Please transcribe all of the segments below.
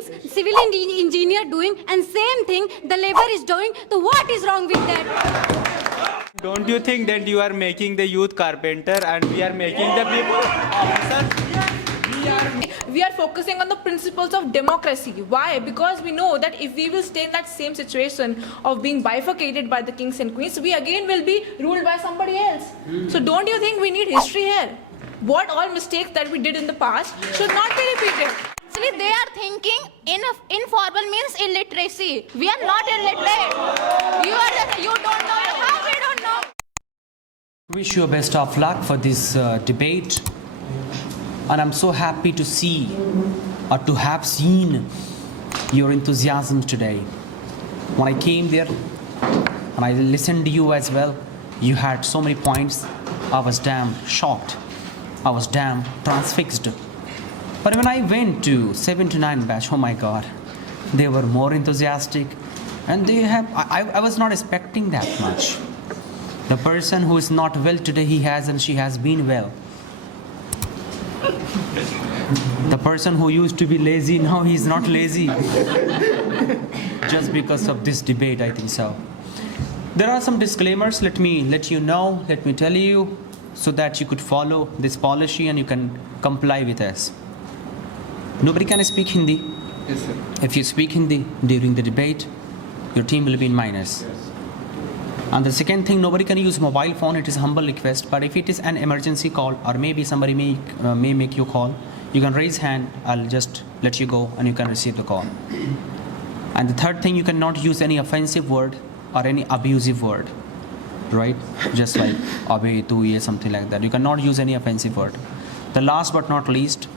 things civil engineer doing and same thing the labor is doing. So what is wrong with that? Don't you think that you are making the youth carpenter and we are making the people officer? We are focusing on the principles of democracy. Why? Because we know that if we will stay in that same situation of being bifurcated by the kings and queens, we again will be ruled by somebody else. So don't you think we need history here? What all mistakes that we did in the past should not be repeated. Actually, they are thinking informal means illiteracy. We are not illiterate. You don't know. How we don't know? Wish you best of luck for this debate, and I'm so happy to see or to have seen your enthusiasm today. When I came there and I listened to you as well, you had so many points. I was damn shocked. I was damn transfixed. But when I went to 7 to 9 batch, oh my God, they were more enthusiastic, and I was not expecting that much. The person who is not well today, he has and she has been well. The person who used to be lazy, now he's not lazy. Just because of this debate, I think so. There are some disclaimers, let me tell you, so that you could follow this policy and you can comply with us. Nobody can speak Hindi. Yes, sir. If you speak Hindi during the debate, your team will be in minus. Yes. And the second thing, nobody can use mobile phone. It is a humble request. But if it is an emergency call, or maybe somebody may make you call, you can raise hand. I'll just let you go, and you can receive the call. And the third thing, you cannot use any offensive word or any abusive word, right? Just like abe, tu, ye, something like that. You cannot use any offensive word. The last but not least,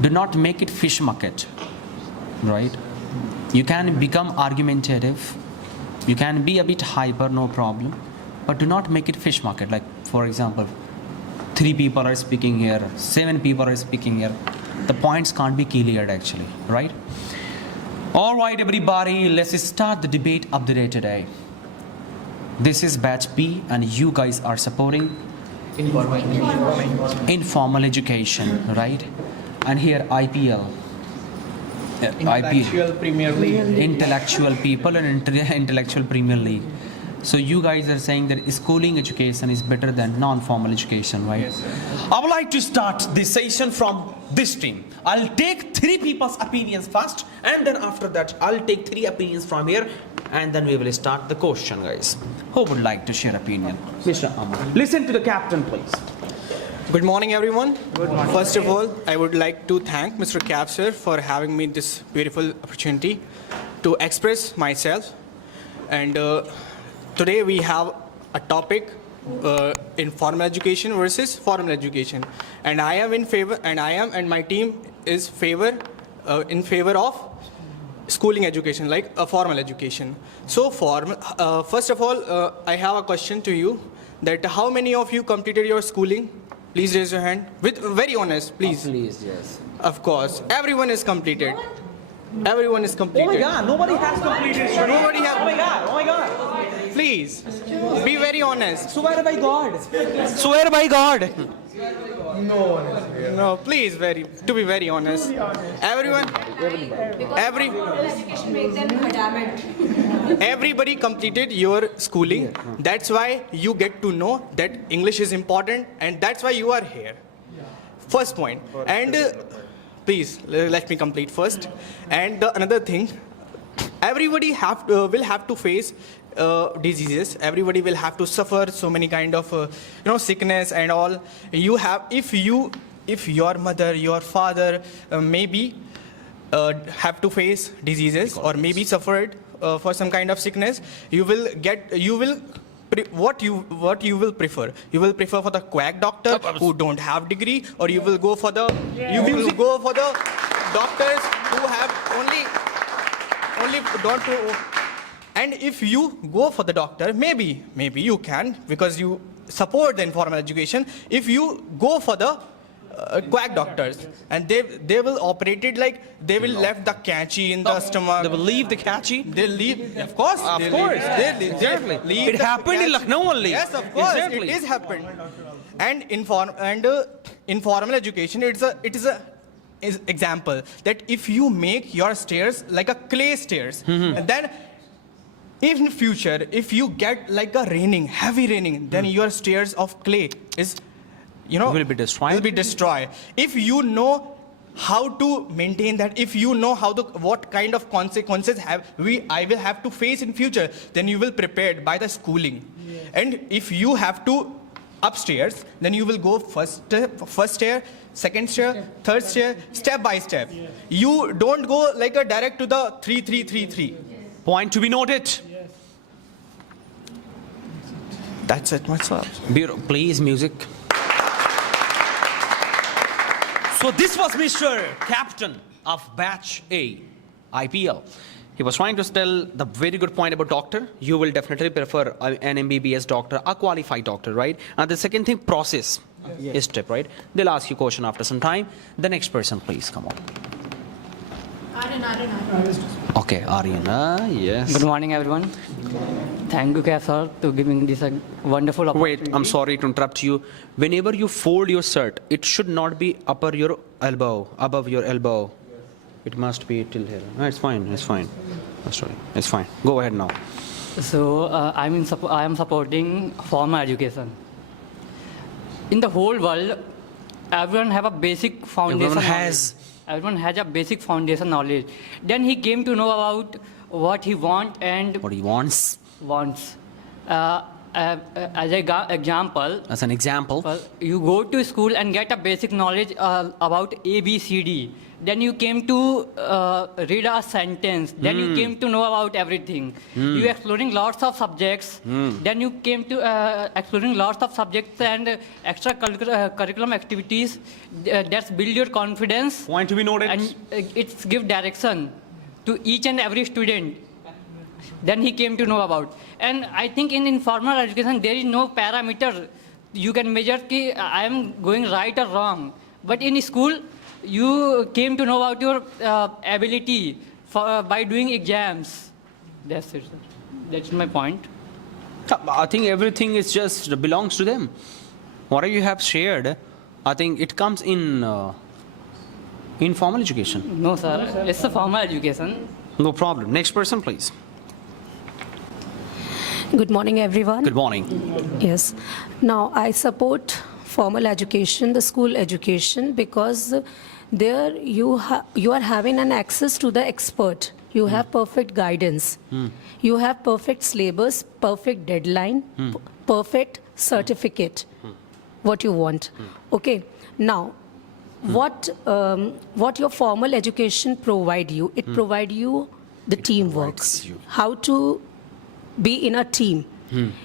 do not make it fish market, right? You can become argumentative. You can be a bit hyper, no problem, but do not make it fish market. Like, for example, 3 people are speaking here, 7 people are speaking here. The points can't be cleared actually, right? All right, everybody, let's start the debate of the day today. This is batch B, and you guys are supporting informal education, right? And here IPL. Intellectual Premier League. Intellectual people and intellectual Premier League. So you guys are saying that schooling education is better than non-formal education, right? Yes, sir. I would like to start this session from this team. I'll take 3 people's opinions first, and then after that I'll take 3 opinions from here, and then we will start the question, guys. Who would like to share opinion? Mr. Amar. Listen to the captain, please. Good morning, everyone. Good morning. First of all, I would like to thank Mr. Cap, sir, for having me this beautiful opportunity to express myself. And today we have a topic informal education versus formal education. And I am in favor, and my team is in favor of schooling education, like a formal education. So first of all, I have a question to you, that how many of you completed your schooling? Please raise your hand. With very honest, please. Please, yes. Of course, everyone is completed. Everyone is completed. Oh my God, nobody has completed. Nobody has. Oh my God, oh my God. Please, be very honest. Swear by God. Swear by God. No, please, to be very honest. Everybody completed your schooling. That's why you get to know that English is important, and that's why you are here. First point. And please, let me complete first. And another thing, everybody will have to face diseases. Everybody will have to suffer so many kind of sickness and all. If your mother, your father maybe have to face diseases or maybe suffered for some kind of sickness, what you will prefer? You will prefer for the quack doctor who don't have degree, or you will go for the doctors who have only don't. And if you go for the doctor, maybe you can, because you support the informal education. If you go for the quack doctors, and they will operate it like they will left the catchy in the stomach. They will leave the catchy? They leave, of course. Exactly. It happened in Lucknow only. Yes, of course, exactly. It is happened. And informal education, it is a example that if you make your stairs like a clay stairs, and then in future, if you get like a heavy raining, then your stairs of clay is, Will be destroyed. Will be destroyed. If you know how to maintain that, if you know what kind of consequences I will have to face in future, then you will prepared by the schooling. And if you have to upstairs, then you will go first stair, second stair, third stair, step by step. You don't go like a direct to the 3-3-3-3. Point to be noted. That's it myself. Bureau, please, music. So this was Mr. Captain of Batch A, IPL. He was trying to tell the very good point about doctor. You will definitely prefer an MBBS doctor, a qualified doctor, right? And the second thing, process is step, right? They'll ask you question after some time. The next person, please, come on. Aryan. Okay, Aryan, yes. Good morning, everyone. Thank you, Kef sir, to giving this a wonderful opportunity. Wait, I'm sorry to interrupt you. Whenever you fold your shirt, it should not be above your elbow. It must be till here. No, it's fine. Sorry, it's fine. Go ahead now. So, I am supporting formal education. In the whole world, everyone have a basic foundation. Everyone has a basic foundation knowledge. Then he came to know about what he wants and What he wants. As an example, As an example. well, you go to school and get a basic knowledge about A, B, C, D. Then you came to read a sentence. Then you came to know about everything. You exploring lots of subjects. Then you came to exploring lots of subjects and extra curriculum activities that build your confidence. Point to be noted. And it's give direction to each and every student. Then he came to know about. And I think in informal education, there is no parameter you can measure ki I am going right or wrong. But in school, you came to know about your ability by doing exams. That's it, sir. That's my point. I think everything is just belongs to them. Whatever you have shared, I think it comes in informal education. No, sir. It's a formal education. No problem. Next person, please. Good morning, everyone. Good morning. Yes. Now, I support formal education, the school education, because there you are having an access to the expert. You have perfect guidance. You have perfect syllabus, perfect deadline, perfect certificate, what you want. Okay. Now, what your formal education provide you? It provide you the teamwork, you. how to be in a team.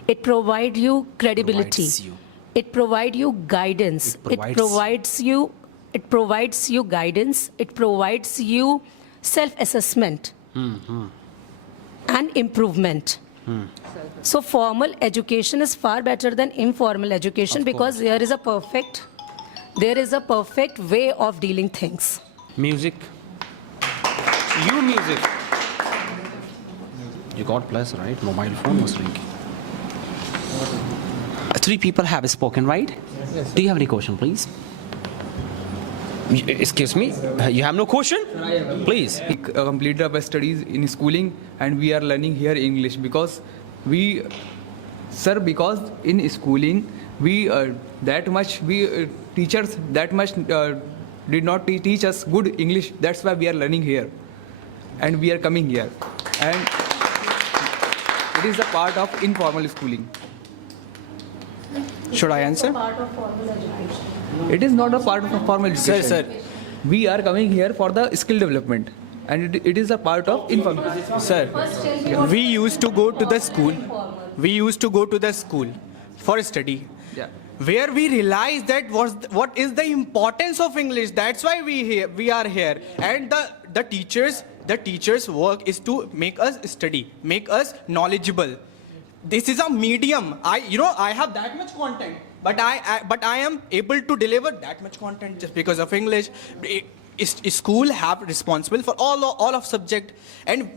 It provide you credibility. Provides you. It provide you guidance. It provides you guidance. It provides you self-assessment and improvement. So formal education is far better than informal education because there is a perfect way of dealing things. Music. You music. You got plus, right? Mobile phone was ringing. 3 people have spoken, right? Yes. Do you have any question, please? Excuse me? You have no question? Please. We completed our studies in schooling and we are learning here English because in schooling teachers that much did not teach us good English. That's why we are learning here and we are coming here. And it is a part of informal schooling. Should I answer? It is not a part of a formal education. Sir. We are coming here for the skill development and it is a part of informal. Sir, we used to go to the school. We used to go to the school for study. Yeah. Where we realized that what is the importance of English. That's why we are here. And the teachers' work is to make us study, make us knowledgeable. This is a medium. I have that much content, but I am able to deliver that much content just because of English. School have responsible for all of subject, and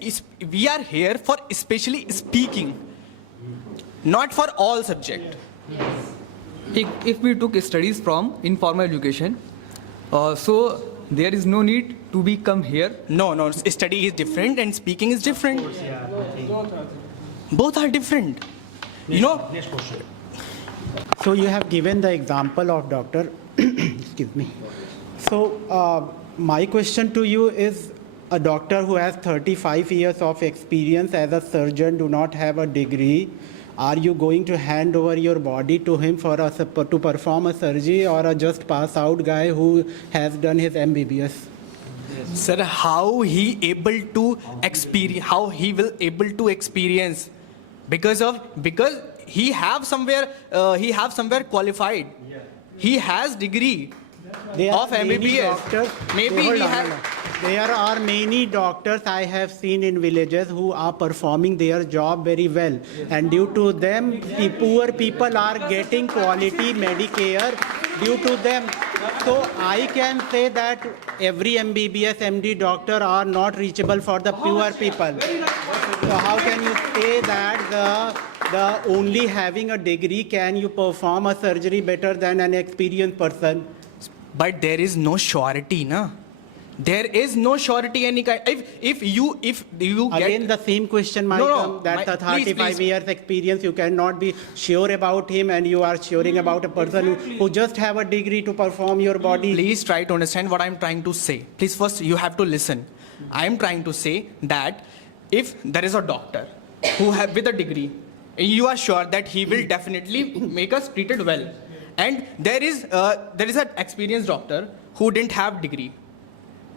we are here for especially speaking, not for all subject. If we took studies from informal education, so there is no need to be come here. No, study is different and speaking is different. Both are different. You know, So you have given the example of doctor. Excuse me. So my question to you is, a doctor who has 35 years of experience as a surgeon, do not have a degree, are you going to hand over your body to him to perform a surgery, or a just pass out guy who has done his MBBS? sir, how he able to experience? How he will able to experience? Because he have somewhere qualified. He has degree There are of many MBBS. doctors- Maybe Hold he on, has. hold on. There are many doctors I have seen in villages who are performing their job very well, and due to them, the poor people are getting quality Medicare due to them. So I can say that every MBBS, MD doctor are not reachable for the poor people. So how can you say that the only having a degree can you perform a surgery better than an experienced person? But there is no surety, na? There is no surety any kind. If you get Again, the same question might No, no, come, that the please, 35 please. years experience, you cannot be sure about him, and you are suring about a person who just have a degree to perform your body. Please try to understand what I'm trying to say. Please, first you have to listen. I am trying to say that if there is a doctor who have with a degree, you are sure that he will definitely make us treated well. And there is an experienced doctor who didn't have degree.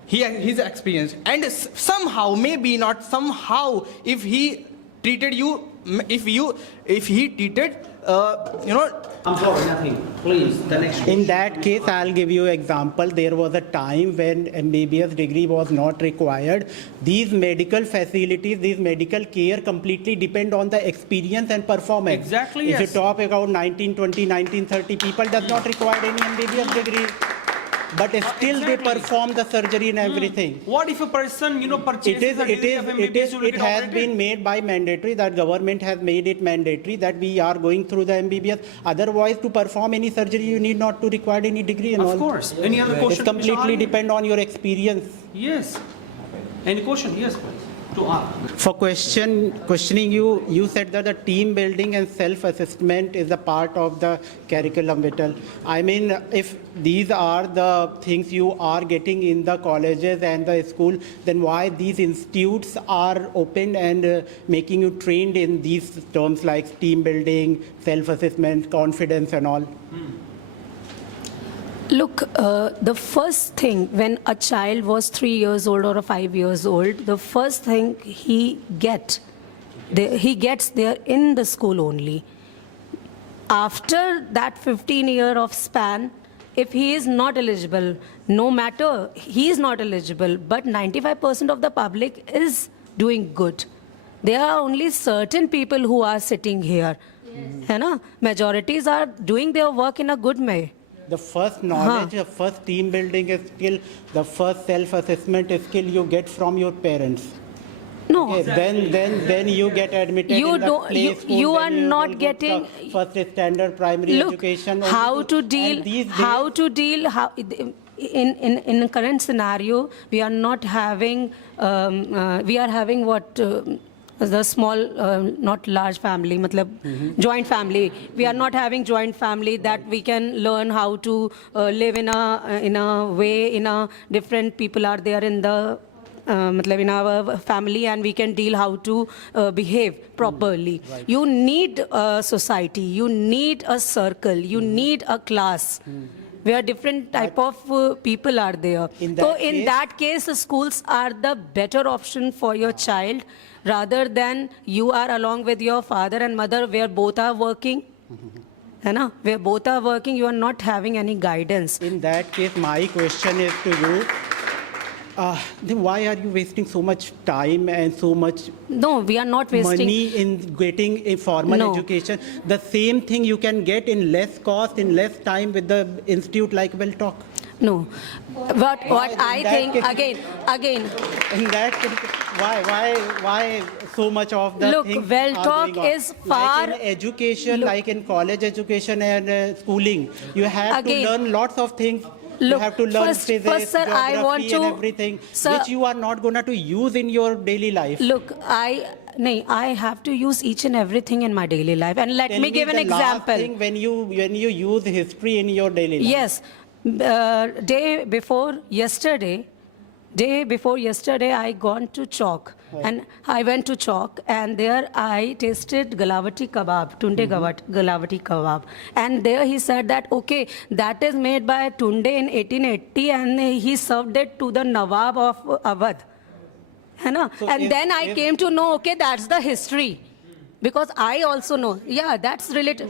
He's experienced, and somehow, maybe not somehow, if he treated you, if he treated, I'm sorry, nothing. Please, the next one. In that case, I'll give you example. There was a time when MBBS degree was not required. These medical facilities, these medical care completely depend on the experience and performance. Exactly, If yes. you talk about 1920, 1930, people does not require any MBBS degree. But still they Exactly. perform the surgery and everything. What if a person, purchases a degree of MBBS, you will It get has operated? been made by mandatory, that government has made it mandatory that we are going through the MBBS. Otherwise, to perform any surgery, you need not to require any degree and all. Of course. Any other It's question? Mr. completely Arvind? depend on your experience. Yes. Any question? Yes, please. To ask. For questioning you, you said that the team building and self-assessment is a part of the curriculum vitae. I mean, if these are the things you are getting in the colleges and the school, then why these institutes are open and making you trained in these terms like team building, self-assessment, confidence and all? Look, the first thing when a child was 3 years old or 5 years old, the first thing he gets there in the school only. After that 15-year of span, if he is not eligible, no matter he is not eligible, but 95% of the public is doing good. There are only certain people who are sitting here. है ना? Majorities are doing their work in a good way. The first knowledge, the first team building skill, the first self-assessment skill you get from your parents. No. Okay, then you get admitted You in the don't- play you- school, you then are will not go to getting- the first standard primary Look, education. how only. to And deal, these how days- to deal, how, in the current scenario, we are not having, we are having what, the small, not large family, matlab, joint family. We are not having joint family that we can learn how to live in a way, different people are there in the, matlab in our family, and we can deal how to behave properly. You need a society, you need a circle, you need a class where different type of people are there. In So that in case- that case, the schools are the better option for your child rather than you are along with your father and mother where both are working. है ना? Where both are working, you are not having any guidance. In that case, my question is to you, then why are you wasting so much time and so much No, we are not wasting. money in getting a formal No. education? The same thing you can get in less cost, in less time with the institute like Welltalk. No. But what in I that think, case- again, In that case, why so much of the Look, things Welltalk are going on? is far- like in education, Look- like in college education and schooling, you have Again- to learn lots of things. You Look, have to learn first, physics, sir, I geography want to, and everything, sir, which you are not going to use in your daily life. look, I have to use each and everything in my daily life. And let Tell me give an the last example. thing when you use history in your daily life. Yes, day before yesterday, I gone to Chowk, and I went to Chowk, and there I tasted Galavati kebab, Tunde Galavati kebab, and there he said that okay, that is made by Tunde in 1880, and he served it to the Nawab of Awadh. है ना? So And if- then I if- came to know, okay, that's the history, because I also know, yeah, that's related.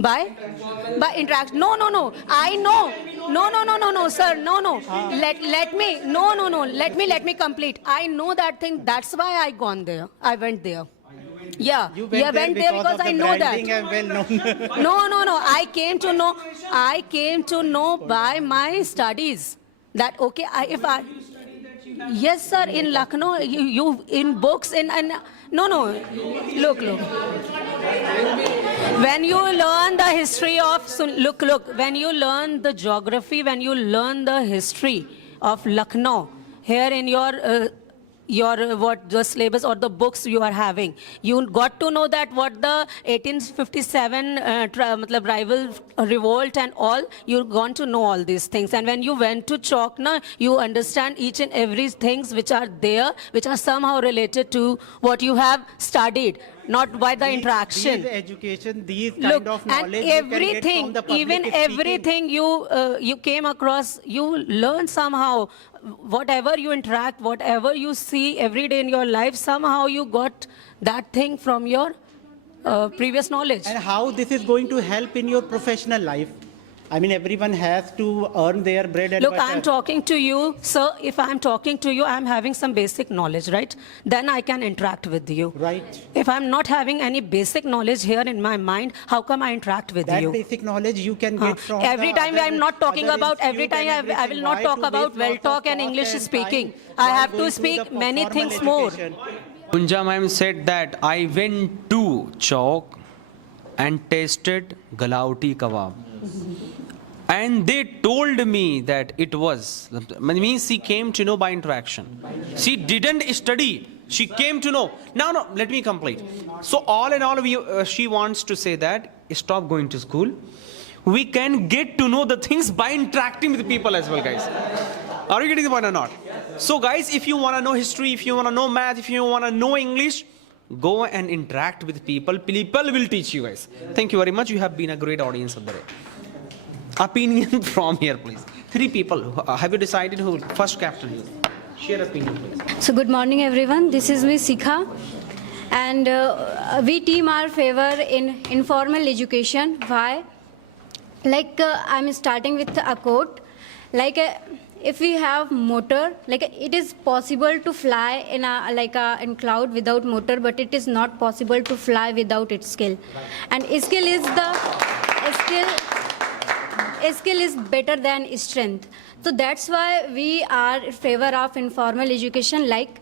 By interaction. No. I know. No, sir. No. Let me. No. Let me complete. I know that thing. That's why I gone there. I went there. Yeah. You went there because of I the know that. branding and well-known. No. I came to know by my studies that okay. Yes, sir. In Lucknow, you in books in. No. Look. When you learn the history of, look, when you learn the geography, when you learn the history of Lucknow, here in your what the syllabus or the books you are having, you got to know that what the 1857 matlab rival revolt and all, you gone to know all these things. And when you went to Chowk, na, you understand each and every things which are there, which are somehow related to what you have studied, not by the interaction. These education, these Look, kind of and knowledge you can get everything, from the public even speaking. everything you came across, you learn somehow. Whatever you interact, whatever you see every day in your life, somehow you got that thing from your previous knowledge. And how this is going to help in your professional life? I mean, everyone has to earn their bread and Look, butter. I'm talking to you, sir. If I'm talking to you, I'm having some basic knowledge, right? Then I can interact with you. Right. If I'm not having any basic knowledge here in my mind, how come I interact with That you? basic knowledge you can get from Every the time other- I'm not talking other about, every institute time and I will everything. not Why talk to about waste well lots of talk and cost English and speaking. time I while have to going through speak the many formal things more. education? Punja ma'am said that I went to Chowk and tasted Galavati kebab. And they told me that it was, means she came to know by interaction. She didn't study, she came to know. No, let me complete. So all in all, she wants to say that stop going to school. We can get to know the things by interacting with people as well, guys. Are you getting the point or not? So guys, if you want to know history, if you want to know math, if you want to know English, go and interact with people. People will teach you guys. Thank you very much. You have been a great audience of the day. Opinion from here, please. 3 people. Have you decided who first captain is? Share opinion, please. So good morning, everyone. This is Miss Sikha, and we team our favor in informal education. Why? Like I'm starting with a quote. Like if we have motor, like it is possible to fly in in cloud without motor, but it is not possible to fly without its skill. And skill is better than strength. So that's why we are in favor of informal education. Like,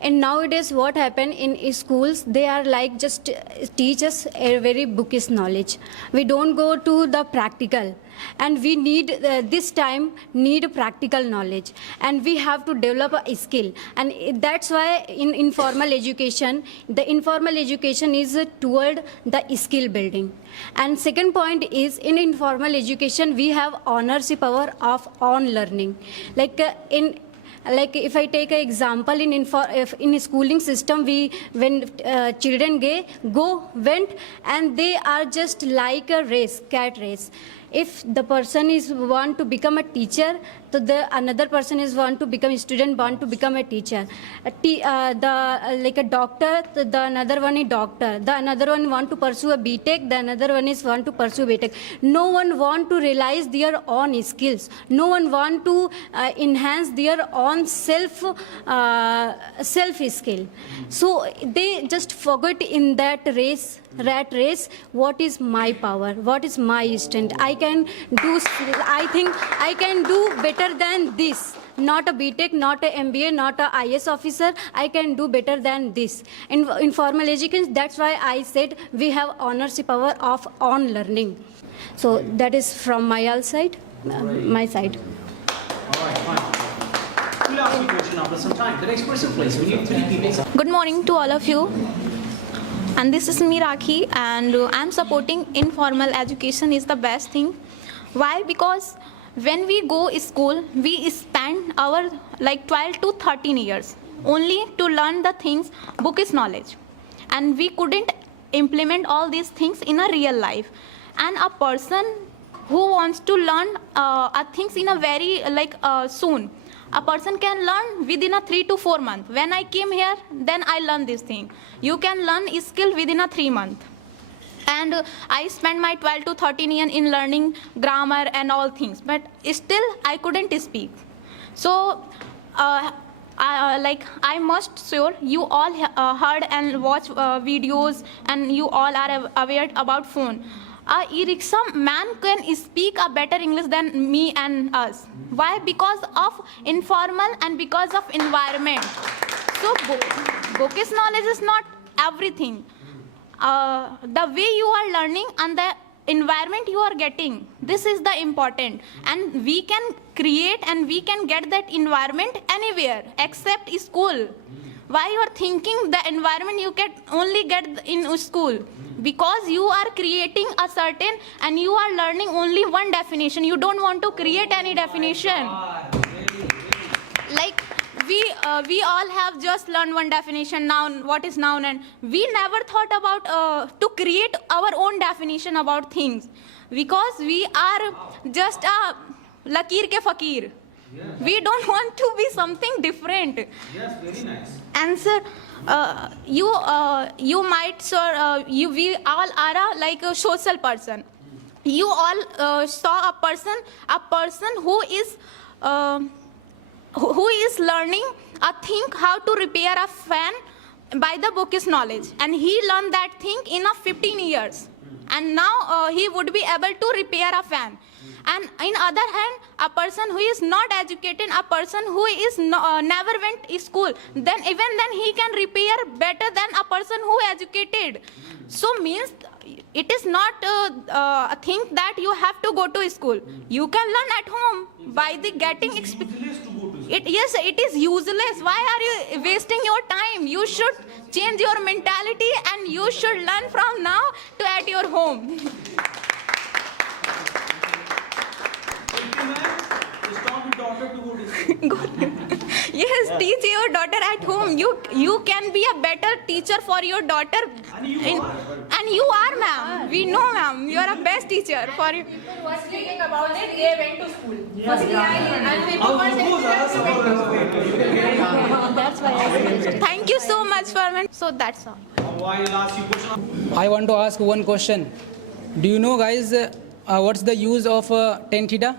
and nowadays what happen in schools, they are like just teach us a very bookish knowledge. We don't go to the practical, and we need this time need practical knowledge, and we have to develop a skill. And that's why in informal education, the informal education is toward the skill building. And second point is, in informal education we have ownership power of on learning. Like if I take an example, in schooling system, when children went, and they are just like a race, cat race. If the person is want to become a teacher, so another person is want to become a student, want to become a teacher. Like a doctor, the another one is doctor. The another one want to pursue a BTech. The another one is want to pursue BTech. No one want to realize their own skills. No one want to enhance their own self skill. So they just forget in that rat race, what is my power, what is my strength. I think I can do better than this. Not a BTech, not a MBA, not a IS officer. I can do better than this. In informal education, that's why I said we have ownership power of on learning. So that is from my all side. my side. We'll ask you a question after some time. The next person, please. We need 3 people. Good morning to all of you. And this is me, Rakhi, and I'm supporting informal education is the best thing. Why? Because when we go to school, we spend our like 12 to 13 years only to learn the things book is knowledge. And we couldn't implement all these things in a real life. And a person who wants to learn things in a very soon, a person can learn within a 3 to 4 months. When I came here, then I learned this thing. You can learn a skill within a 3 months. And I spent my 12 to 13 years in learning grammar and all things, but still I couldn't speak. So I must sure you all heard and watch videos, and you all are aware about phone. E-rickshaw man can speak a better English than me and us. Why? Because of informal and because of environment. So bookish knowledge is not everything. The way you are learning and the environment you are getting, this is the important. And we can create and we can get that environment anywhere except school. Why you are thinking the environment you can only get in school? Because you are creating a certain and you are learning only one definition. You don't want to create any definition. Like we all have just learned one definition, noun, what is noun, and we never thought about to create our own definition about things, because we are just a lakir ke fakir. We don't want to be something different. Yes, very nice. And sir, you might, sir, we all are a social person. You all saw a person who is learning a thing how to repair a fan by the bookish knowledge, and he learned that thing in a 15 years, and now he would be able to repair a fan. And in other hand, a person who is not educated, a person who is never went to school, then even then he can repair better than a person who educated. So means it is not a thing that you have to go to school. You can learn at home by the getting experience. Yes, it is useless. Why are you wasting your time? You should change your mentality and you should learn from now to at your home. Yes, teach your daughter at home. You can be a better teacher for your daughter. And you are, ma'am. We know, ma'am. You are a best teacher for you. People were speaking about it, they went to school. That's why I suggested. Thank you so much for me. So that's all. I want to ask one question. Do you know, guys, what's the use of tan theta?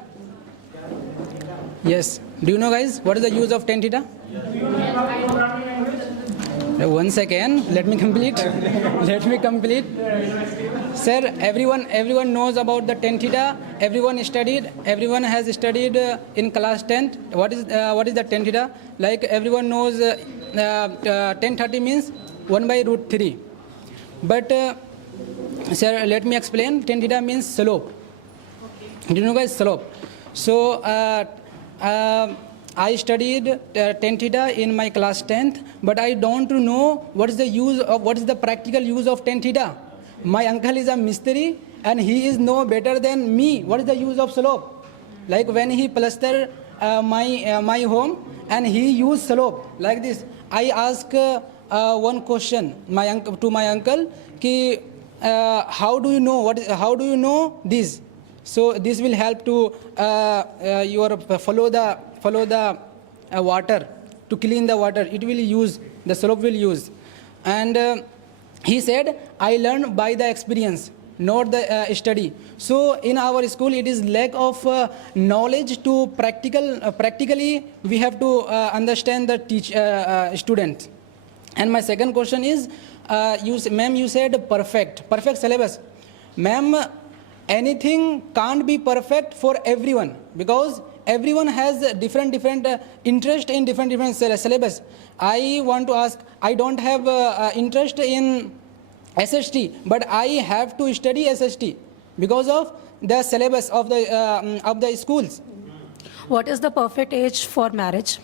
Yes. Do you know, guys, what is the use of tan theta? 1 second. Let me complete. Sir, everyone knows about the tan theta. Everyone has studied in class 10th. What is the tan theta? Like everyone knows tan 30 means 1 by root 3. But sir, let me explain. Tan theta means slope. Do you know, guys, slope? So I studied tan theta in my class 10th, but I don't know what is the practical use of tan theta. My uncle is a mistri and he is no better than me. What is the use of slope? Like when he plastered my home and he used slope like this. I ask one question to my uncle, ki, how do you know this? So this will help to follow the water, to clean the water. It will use, the slope will use. And he said, I learned by the experience, not the study. So in our school, it is lack of knowledge to practically we have to understand the students. And my second question is, ma'am, you said perfect syllabus. Ma'am, anything can't be perfect for everyone, because everyone has different interest in different syllabus. I want to ask, I don't have interest in SST, but I have to study SST because of the syllabus of the schools. What is the perfect age for marriage?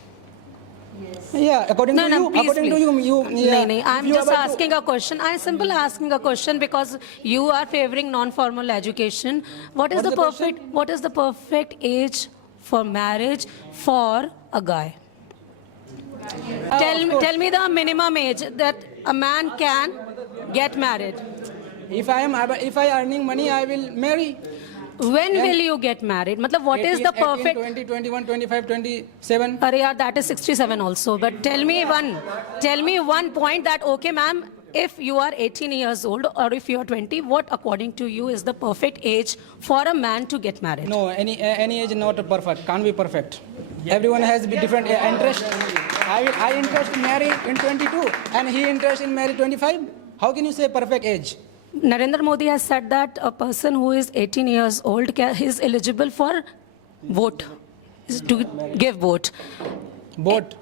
Yeah, according to you, please, according please. to you, yeah, No, I'm if you just are about to- asking a question. I'm simply asking a question because you are favoring non-formal education. What is What is the perfect age for marriage for a guy? Tell me the minimum age that a man can get married. If I earning money, I will marry. When will you get married? Matlab, what is the 18, perfect? 20, 21, 25, 27. Arey yaar, that is 67 also. But tell me one point that, okay, ma'am, if you are 18 years old or if you are 20, what according to you is the perfect age for a man to get married? No, any age not perfect. Can't be perfect. Everyone has different interest. I interest in marry in 22, and he interest in marry 25. How can you say perfect age? Narendra Modi has said that a person who is 18 years old is eligible for vote, is to give vote. Both.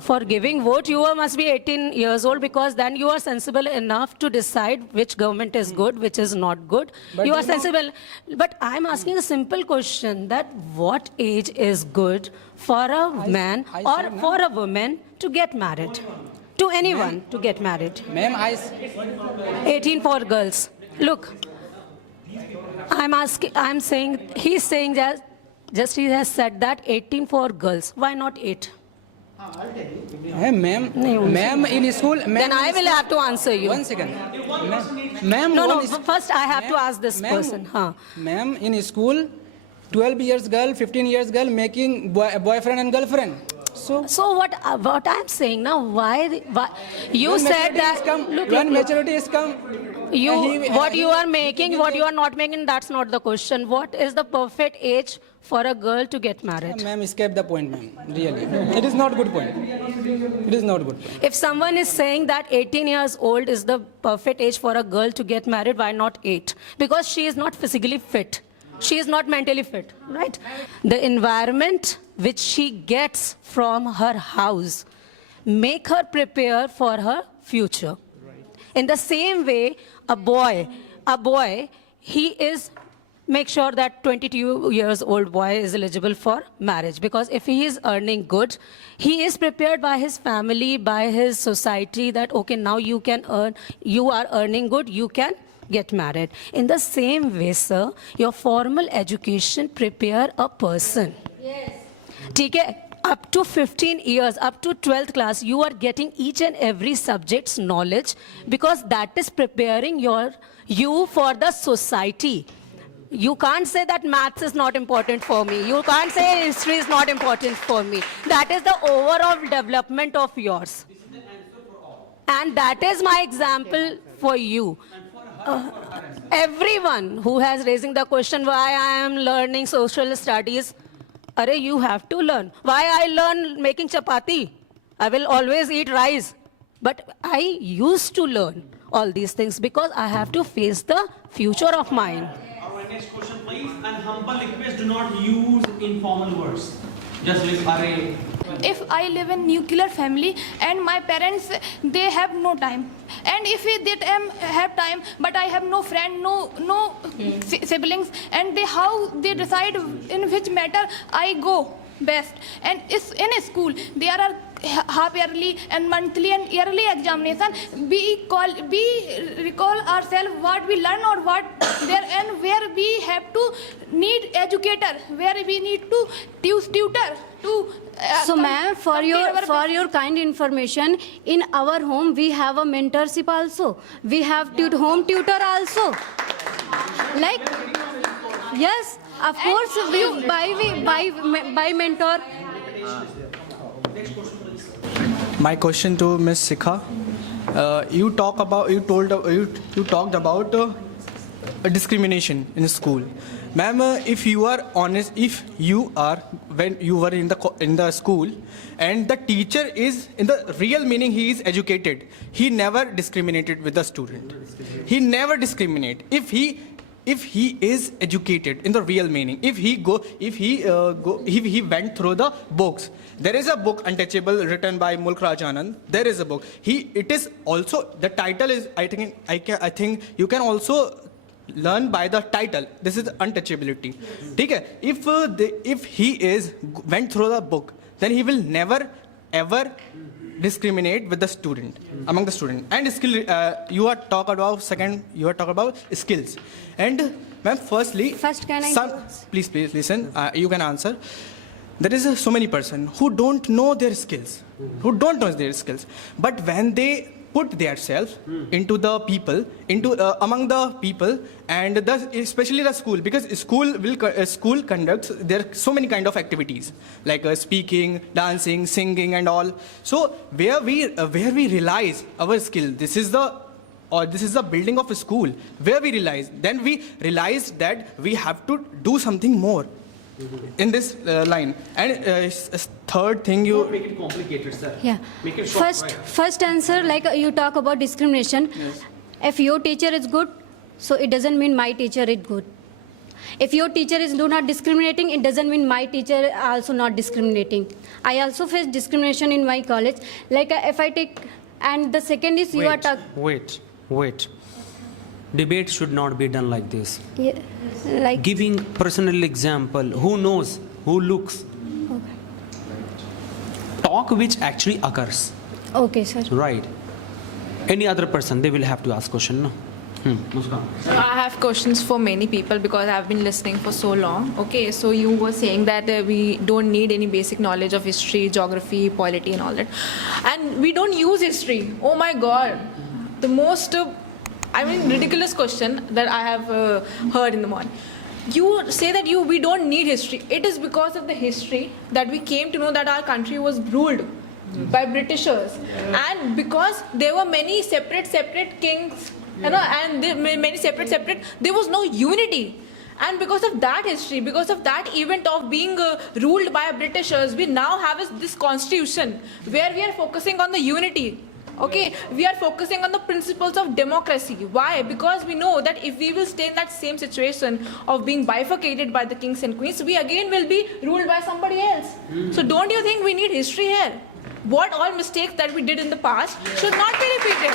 For giving vote, you must be 18 years old because then you are sensible enough to decide which government is good, which is not good. But You are you know- sensible. But I'm asking a simple question that what age is good for a man I or said, for a woman to get married? To anyone to get married. Ma'am, 18 for girls. Look, he's saying that just he has said that 18 for girls. Why not 8? ma'am in school. Then I will have to answer you. 1 second. Ma'am, No, one is- first I have to ask this Ma'am, person. Ma'am, in school, 12 years girl, 15 years girl making boyfriend and girlfriend. So what I'm saying now, why you When said maturity that, is come, look, when maturity is come, what you are making, what you are not making, that's not the question. What is the perfect age for a girl to get married? ma'am, escape the point, ma'am. Really, it is not good point. It is not good point. If someone is saying that 18 years old is the perfect age for a girl to get married, why not 8? Because she is not physically fit. She is not mentally fit, right? The environment which she gets from her house make her prepare for her future. In the same way, a boy, he is make sure that 22 years old boy is eligible for marriage, because if he is earning good, he is prepared by his family, by his society, that okay, now you are earning good, you can get married. In the same way, sir, your formal education prepare a person. Yes. Okay, up to 15 years, up to 12th class, you are getting each and every subject's knowledge, because that is preparing you for the society. You can't say that maths is not important for me. You can't say history is not important for me. That is the overall development of yours. And that is my example for you. Everyone who has raising the question why I am learning social studies, you have to learn. Why I learn making chapati? I will always eat rice. But I used to learn all these things because I have to face the future of mine. Our next question, please. And humble request, do not use informal words. Just leave array. If I live in nuclear family and my parents, they have no time, and if they have time but I have no friend, no siblings, and how they decide in which matter I go best. And it's in a school there are half yearly and monthly and yearly examination. We recall ourselves what we learn or what there, and where we have to need educator, where we need to use tutor to So ma'am, for complete our your kind information, in our home we have a mentorship also. We have home tutor also. Like, yes, of course, we by mentor. My question to Ms. Sikha, you talked about discrimination in school. Ma'am, if you are honest, when you were in the school, and the teacher is in the real meaning, he is educated. He never discriminated with the student. He never discriminate. If he is educated in the real meaning, if he went through the books. There is a book, Untouchable, written by Mulk Raj Anand. There is a book. It is also, the title is, I think you can also learn by the title. This is untouchability. Okay? If he went through the book, then he will never ever discriminate with the student, among the student. And skill, you are talk about skills. And ma'am, firstly, First, can I please listen. You can answer. There is so many person who don't know their skills, but when they put themselves into the people, among the people, and especially the school, because school conducts there so many kind of activities like speaking, dancing, singing, and all. So where we realize our skill, this is the building of a school. Where we realize, then we realize that we have to do something more in this line. And third thing, you Make it complicated, sir. Yeah. Make it short. First answer, like you talk about discrimination. If your teacher is good, so it doesn't mean my teacher is good. If your teacher is not discriminating, it doesn't mean my teacher also not discriminating. I also face discrimination in my college. Like if I take, and the second is you are talking. Wait. Debate should not be done like this. Yeah, like Giving personal example, who knows, who looks. Talk which actually occurs, okay, sir. right? Any other person, they will have to ask question, no? Muskan. I have questions for many people because I've been listening for so long. Okay, so you were saying that we don't need any basic knowledge of history, geography, polity, and all that. And we don't use history. Oh my God. The most, ridiculous question that I have heard in the morning. You say that we don't need history. It is because of the history that we came to know that our country was ruled by Britishers. And because there were many separate kings, and many separate, there was no unity. And because of that history, because of that event of being ruled by Britishers, we now have this constitution where we are focusing on the unity. Okay, we are focusing on the principles of democracy. Why? Because we know that if we will stay in that same situation of being bifurcated by the kings and queens, we again will be ruled by somebody else. So don't you think we need history here? What all mistakes that we did in the past should not be repeated.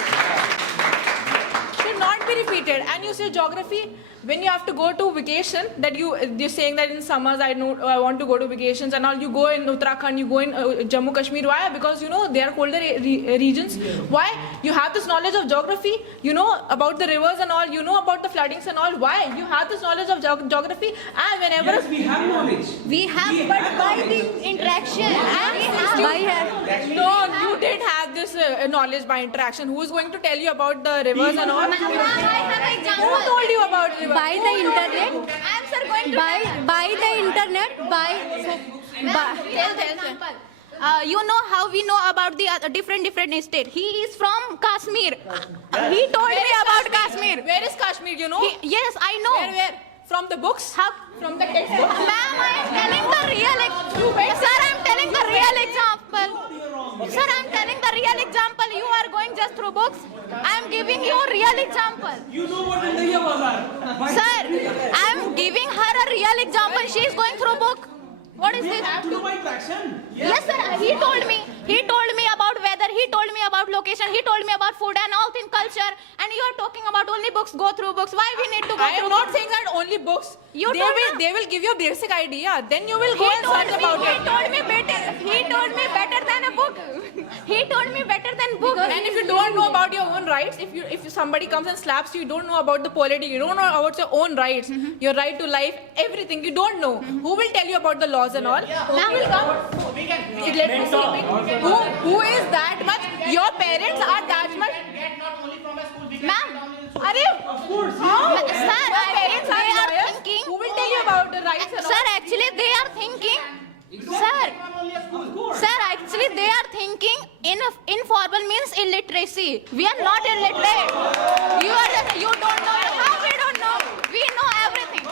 Should not be repeated. And you say geography, when you have to go to vacation, that you're saying that in summers I want to go to vacations and all, you go in Uttarakhand, you go in Jammu Kashmir. Why? Because they are colder regions. Why? You have this knowledge of geography, you know about the rivers and all, you know about the floodings and all. Why? You have this knowledge of geography, and whenever Yes, we have knowledge. We have, but by the interaction. no, you did have this knowledge by interaction. Who is going to tell you about the rivers and all? I have an example. Who told you about rivers? By the internet, I am, sir, going to by the internet, tell example. You know how we know about the different state. He is from Kashmir. He told me about Kashmir. Where is Kashmir? You know? Yes, I know. Where? From the books? How? From the textbook? Ma'am, I am telling the real Sir, I am telling the real example. Sir, I am telling the real example. You are going just through books. I am giving you a real example. You know what India was. Sir, I am giving her a real example. She is going through book. What is this? Have to buy traction. Yes, sir. He told me. He told me about weather. He told me about location. He told me about food and all things culture. And you are talking about only books. Go through books. Why we need to go I through am not books? saying that only books. You they told will me- they will give you a basic idea. Then you will go He and told search me. about He it. told me better. He told me better than a book. He told me better than book. And if you don't know about your own rights, if somebody comes and slaps you, you don't know about the polity, you don't know about your own rights, your right to life, everything, you don't know. Who will tell you about the laws and all? Who will come? Let me see. Who is that much? Your parents are that much. Ma'am, Are you? Of course. Sir, Your parents they are lawyers. thinking. Who will tell you about the rights and all? Sir, actually they are thinking. Sir, actually they are thinking informal means illiteracy. We are not illiterate. You don't know. How we don't know? We know everything.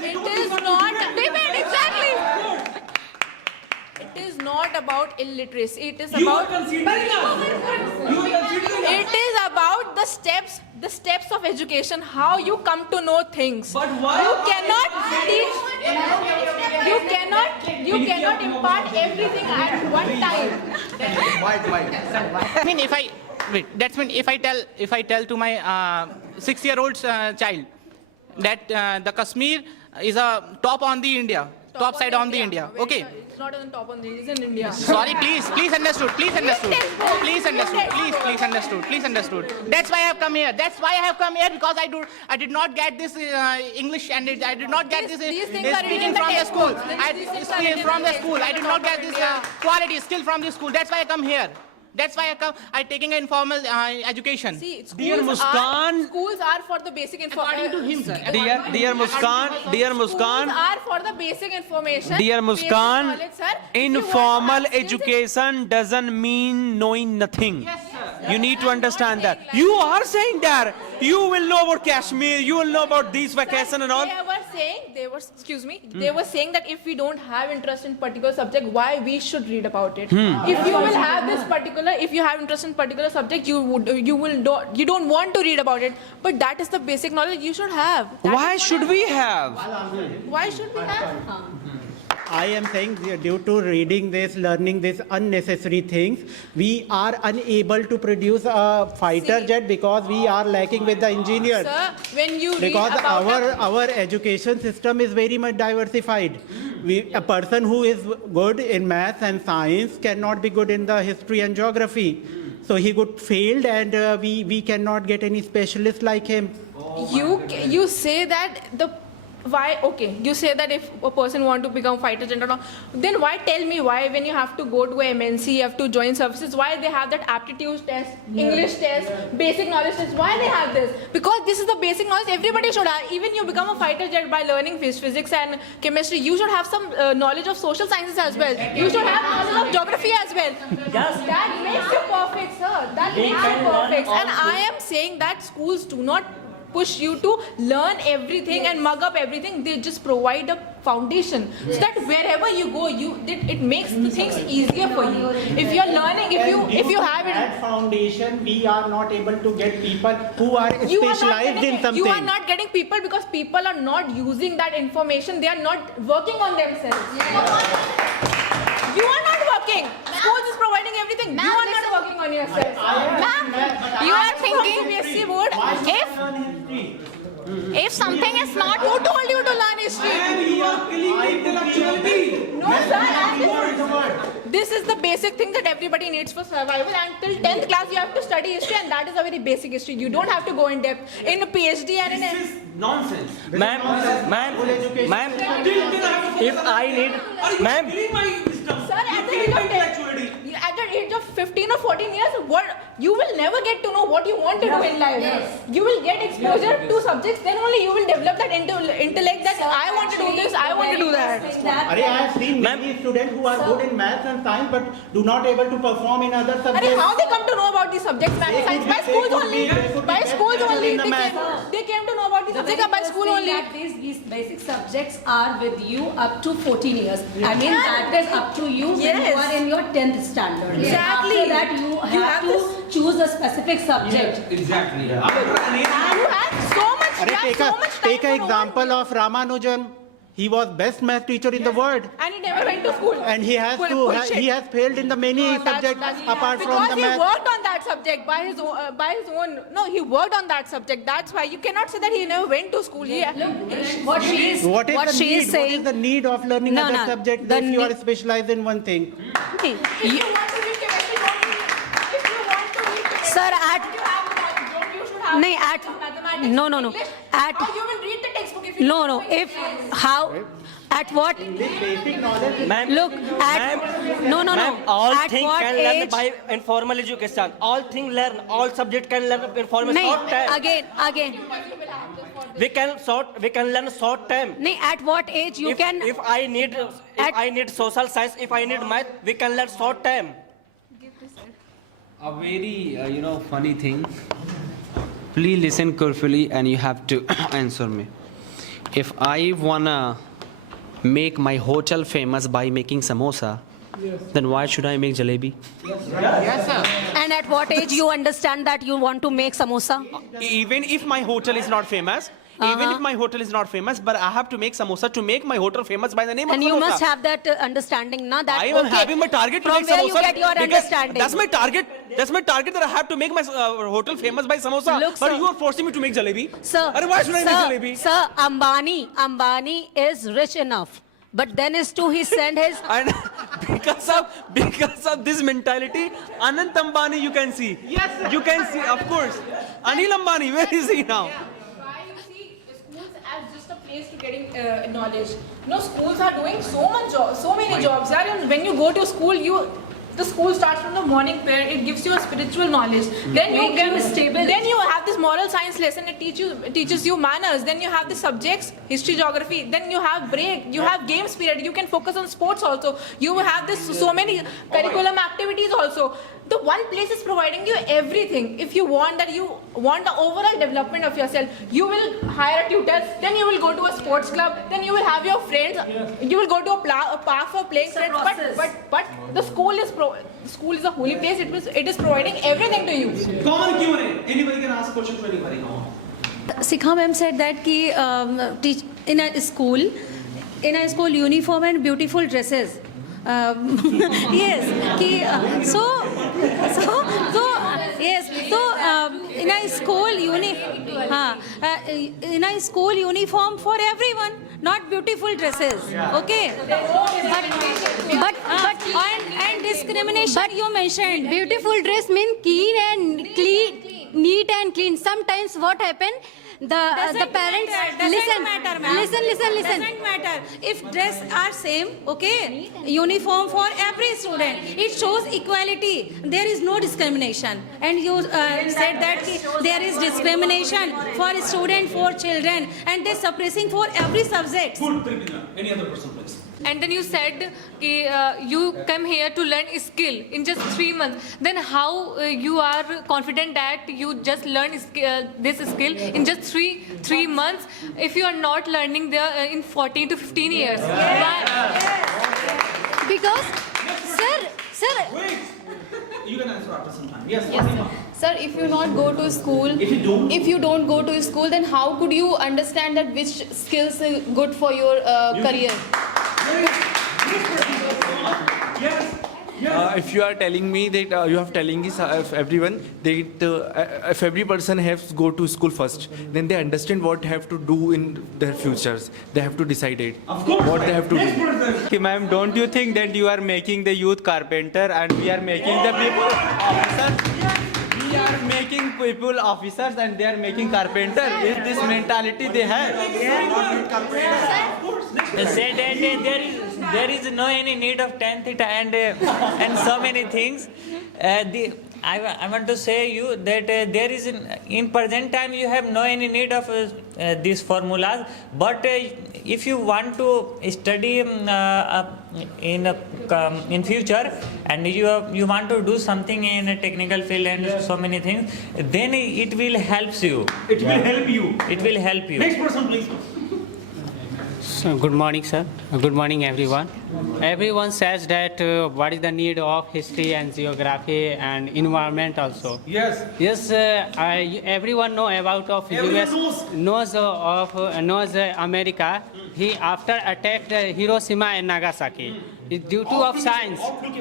It is not. Debate, exactly. It is not about illiteracy. It is You are about. considering us. You are considering us. It is about the steps of education, how you come to know things. But why- You cannot teach, you cannot impart everything at one time. I mean, if wait. That's mean if I tell to my 6-year-old child that the Kashmir is a top on the India, top side on the India. Okay. It's not on the top on the, it's in India. Sorry, please understood. Please understood. That's why I have come here. Because I did not get this English and I did not get this These things are speaking in the from the school. textbooks. These things are in From the the school. I did not get this quality skill from the school. That's why I come here. That's why I taking an informal education. See, Dear Muskan. schools are for the basic information. According to him, sir. Dear Muskan, Schools are for the basic information. Dear basic Muskan, knowledge, sir. If you want informal skills in- education doesn't mean knowing nothing. Yes, sir. You need to understand that. saying like You are saying that. You will know about Kashmir, you will know about these vacation and all. They were saying that if we don't have interest in particular subject, why we should read about it. If you will have this particular, if you have interest in particular subject, you don't want to read about it. But that is the basic knowledge you should have. That Why is what should we have? Why should we have? I am saying due to reading this, learning this unnecessary things, we are unable to produce a fighter jet because we are lacking with the engineers. Sir, when you read Because about our education system is very much diversified. A person who is good in math and science cannot be good in the history and geography. So he got failed, and we cannot get any specialist like him. you say that you say that if a person want to become fighter jet or not, then why tell me why when you have to go to a MNC, you have to join services, why they have that aptitude test, English test, basic knowledge test, why they have this? Because this is the basic knowledge everybody should have. Even you become a fighter jet by learning physics and chemistry, you should have some knowledge of social sciences as well. You should have knowledge of geography as well. That makes you perfect, sir. That makes you perfect. And I am saying that schools do not push you to learn everything and mug up everything. They just provide a foundation so that wherever you go, it makes the things easier for you. If you're learning, if you have that it, foundation, we are not able to get people who are specialized in something. you are not getting people because people are not using that information. They are not working on themselves. You are not working. Schools is providing everything. You are not working on yourself. Ma'am, you are thinking BSc board. if something is not, Who told you to learn history? No, sir. This is the basic thing that everybody needs for survival. Until 10th class, you have to study history, and that is a very basic history. You don't have to go in depth in a PhD and in a. Nonsense. Ma'am, if I need, ma'am, Sir, at the age of 15 or 14 years, you will never get to know what you want to do in life. You will get exposure to subjects, then only you will develop that intellect that I want to do this, I want to do that. I have seen many students who are good in maths and science but do not able to perform in other subjects. How they come to know about these subjects, math and science? By schools only. By schools only. They came to know about these subjects by school only. These basic subjects are with you up to 14 years. I mean, that is up to you when Yes. you are in your 10th standard. Exactly. After that, you have to choose a specific subject. exactly. You have so much, Take an time to know example of Ramanujan. He was best math teacher in the world. And he never went to school. And he has Bullshit. he has failed in the many subjects apart from because the he math. worked on that subject by his own. No, he worked on that subject. That's why you cannot say that he never went to school. What she is, What what is the she need? is saying. What is the need of learning No, other no, subjects the if you are need- specialized in one thing? If you want to read chemistry, don't read. If you want to read chemistry, Sir, you should have No, mathematics. no. English. At How you will read the textbook if you no, don't no. know If English? how at what Basic knowledge. Ma'am, look at no. ma'am, all At things what can learn age? by informal education. All things learn, all subject can learn informal Nahin, short time. again. We can learn short time. Nahin, at what age you can? If I need social science, if I need math, we can learn short time. A very funny thing. Please listen carefully and you have to answer me. If I wanna make my hotel famous by making samosa, then why should I make jalebi? And at what age you understand that you want to make samosa? Even if my hotel is not famous, but I have to make samosa to make my hotel famous by the name And of samosa. you must have that understanding, na? That I am okay, having my target to from make where samosa. you get your because understanding? That's my target. That's my target, that I have to make my hotel famous by samosa. Look, But sir. you are forcing me to make jalebi. Sir, Arre, why should I make jalebi? Sir, Ambani is rich enough. But then is to he send his And because of this mentality, Anant Ambani you can see. Yes, sir. You can see, of course. Anil Ambani, where is he now? Why you see schools as just a place to getting knowledge? No, schools are doing so many jobs. And when you go to school, the school starts from the morning prayer. It gives you a spiritual knowledge. Then you get stable. Then you have this moral science lesson. It teaches you manners. Then you have the subjects, history, geography. Then you have break. You have games period. You can focus on sports also. You have so many curriculum activities also. The one place is providing you everything. If you want the overall development of yourself, you will hire a tutor. Then you will go to a sports club. Then you will have your friends. You will go to a park for playing friends. But the school is a holy place. It is providing everything to you. Common Q&A. Anybody can ask a question to anybody now. Sikha ma'am said that ki, in a school uniform and beautiful dresses. Yes, in a school uniform for everyone, not beautiful dresses. Okay, but and discrimination. But you mentioned beautiful dress mean neat and clean. Sometimes what happen? The parents listen. Doesn't matter if dress are same, okay, uniform for every student. It shows equality. There is no discrimination. And you said that there is discrimination for student, for children, and they suppressing for every subject. Any other person, please. And then you said you come here to learn a skill in just 3 months. Then how you are confident that you just learn this skill in just three months if you are not learning there in 14 to 15 years? Because, sir. Wait. You can answer after some time. Yes, Sir, if you not go to school, if you don't go to school, then how could you understand that which skills are good for your career? If you are telling me that you have telling this everyone that if every person has to go to school first, then they understand what they have to do in their futures. They have to decide it. Of course. What they have to do. Okay, ma'am, don't you think that you are making the youth carpenter and we are making the people officers? We are making people officers and they are making carpenter. Is this mentality they have? Say that there is no any need of 10 theta and so many things. I want to say you that there is in present time you have no any need of these formulas, but if you want to study in future and you want to do something in a technical field and so many things, then it will help you. It will help you. It will help you. Next person, please. So, good morning, sir. Good morning, everyone. Everyone says that what is the need of history and geography and environment also. Yes. Yes, everyone know about of Everyone US knows America. He after attacked Hiroshima and Nagasaki. It's due to of science,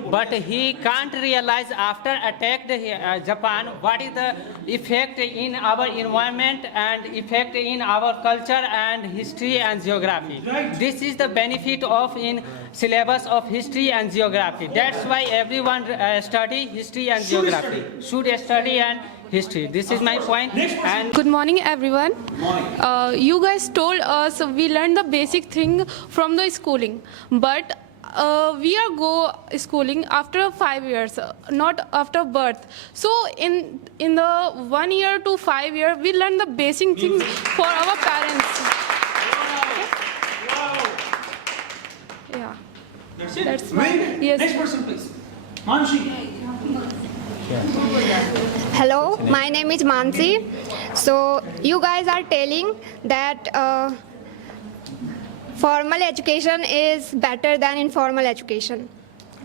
but he can't realize after attacked Japan what is the effect in our environment and effect in our culture and history and geography. Right. This is the benefit of in syllabus of history and geography. That's why everyone study history and geography. Should study and history. This is my point. And Good morning, everyone. You guys told us we learned the basic thing from the schooling, but we are go schooling after 5 years, not after birth. So in the 1 year to 5 year, we learn the basic things for our parents. Yeah. That's it. That's my- Very good. yes. Next person, please. Manshi. Hello, my name is Mansi. So you guys are telling that formal education is better than informal education.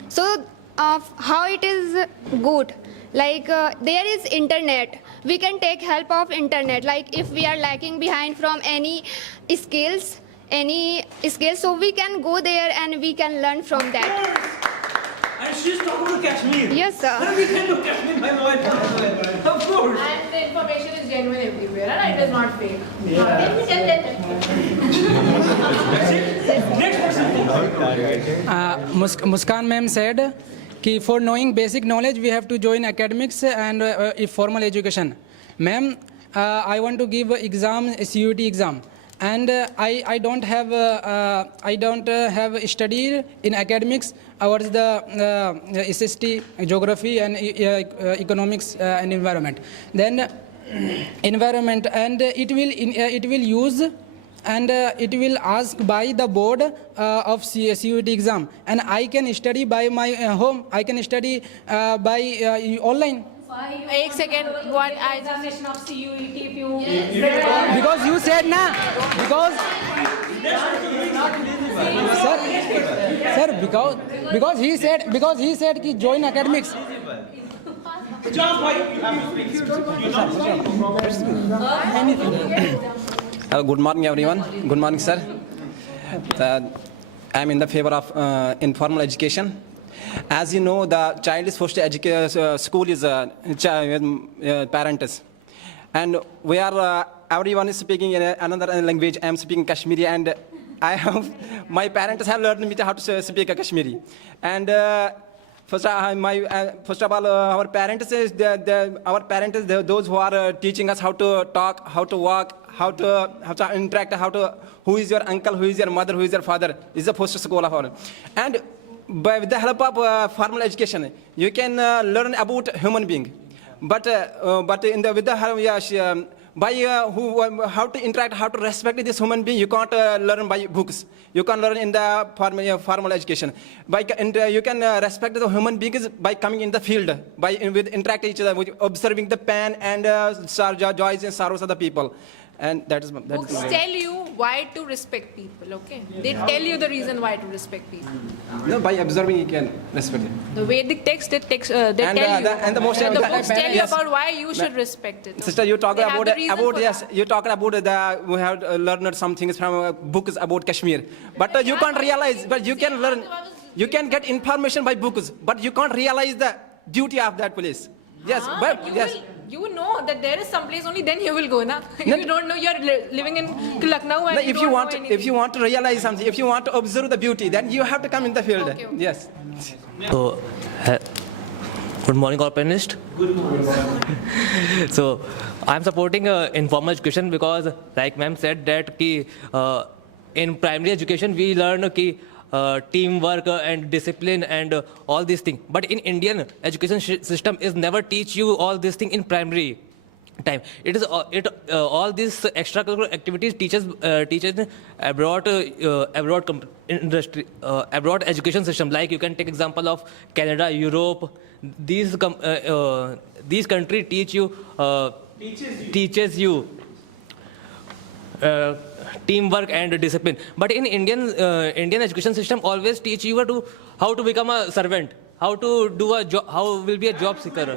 So how it is good? Like there is internet. We can take help of internet. Like if we are lacking behind from any skills, so we can go there and we can learn from that. And she's talking to Kashmir. Yes, sir. We can do Kashmir by not fake. Muskan ma'am said कि for knowing basic knowledge we have to join academics and formal education. Ma'am, I want to give exam, CUT exam, and I don't have studied in academics towards the SST, geography and economics and environment. Then environment, and it will use and it will ask by the board of CUT exam, and I can study by my home. I can study by online. एक second, what I Examination of CUET if you Because you said na, because sir, because he said कि join academics. Good morning, everyone. Good morning, sir. I'm in the favor of informal education. As you know, the child is first school is parents, and we are everyone is speaking in another language. I am speaking Kashmiri, and I have my parents have learned me how to speak Kashmiri, and. First of all, our parents is those who are teaching us how to talk, how to walk, how to interact, who is your uncle, who is your mother, who is your father. This is the first school of our. And with the help of formal education, you can learn about human being. But in the with the how to interact, how to respect this human being, you can't learn by books. You can learn in the formal education. You can respect the human beings by coming in the field, with interact each other, with observing the pain and joys and sorrows of the people. And that is books tell you why to respect people, okay? They tell you the reason why to respect people. No, by observing you can respect it. The Vedic text, they tell you. And the most the books tell you yes. about why you should respect it. Sister, you talk They have the reason for yes, that. you talk about we have learned some things from books about Kashmir, but you can't realize. But you can learn, you can get information by books, but you can't realize the beauty of that place. Yes, but yes. You know that there is some place, only then you will go, na? If you don't know, you are living in Lucknow and If you want to realize something, if you want to observe the beauty, then you have to come in the field. Okay. Yes. So, good morning, all panelists. Good morning. So, I'm supporting informal education because, like ma'am said, that in primary education we learn teamwork and discipline and all these things. But in Indian education system is never teach you all these things in primary time. It is all these extracurricular activities teaches abroad industry abroad education system. Like you can take example of Canada, Europe. These countries teaches you teamwork and discipline. But in Indian education system always teach you how to become a servant, how to do a job, how will be a job seeker.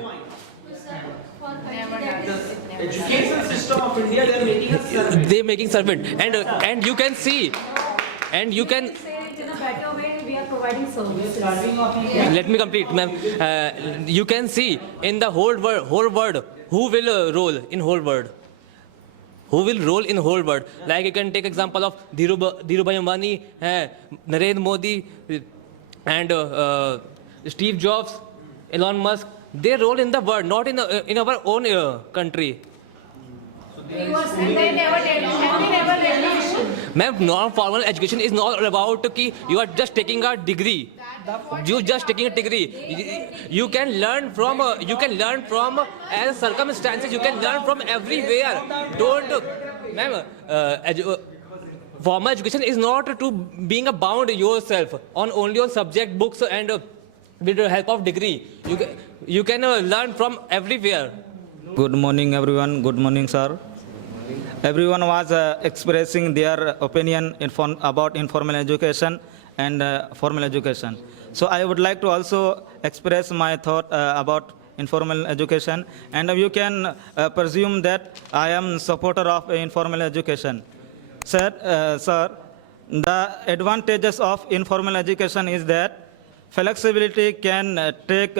Education system of India, They're making servant, and you can see, and you can. we are providing services. Let me complete, ma'am. You can see in the whole world who will role in whole world. Who will role in whole world? Like you can take example of Dhirubhai Ambani, Narendra Modi, and Steve Jobs, Elon Musk. They role in the world, not in our own country. And they never revolution. Ma'am, non-formal education is not about you are just taking a degree. You just taking a degree. You can learn from as circumstances. You can learn from everywhere. Ma'am, formal education is not to being bound yourself on only on subject books and with the help of degree. You can learn from everywhere. Good morning, everyone. Good morning, sir. Everyone was expressing their opinion about informal education and formal education. So I would like to also express my thought about informal education, and you can presume that I am supporter of informal education. Sir, the advantages of informal education is that flexibility can take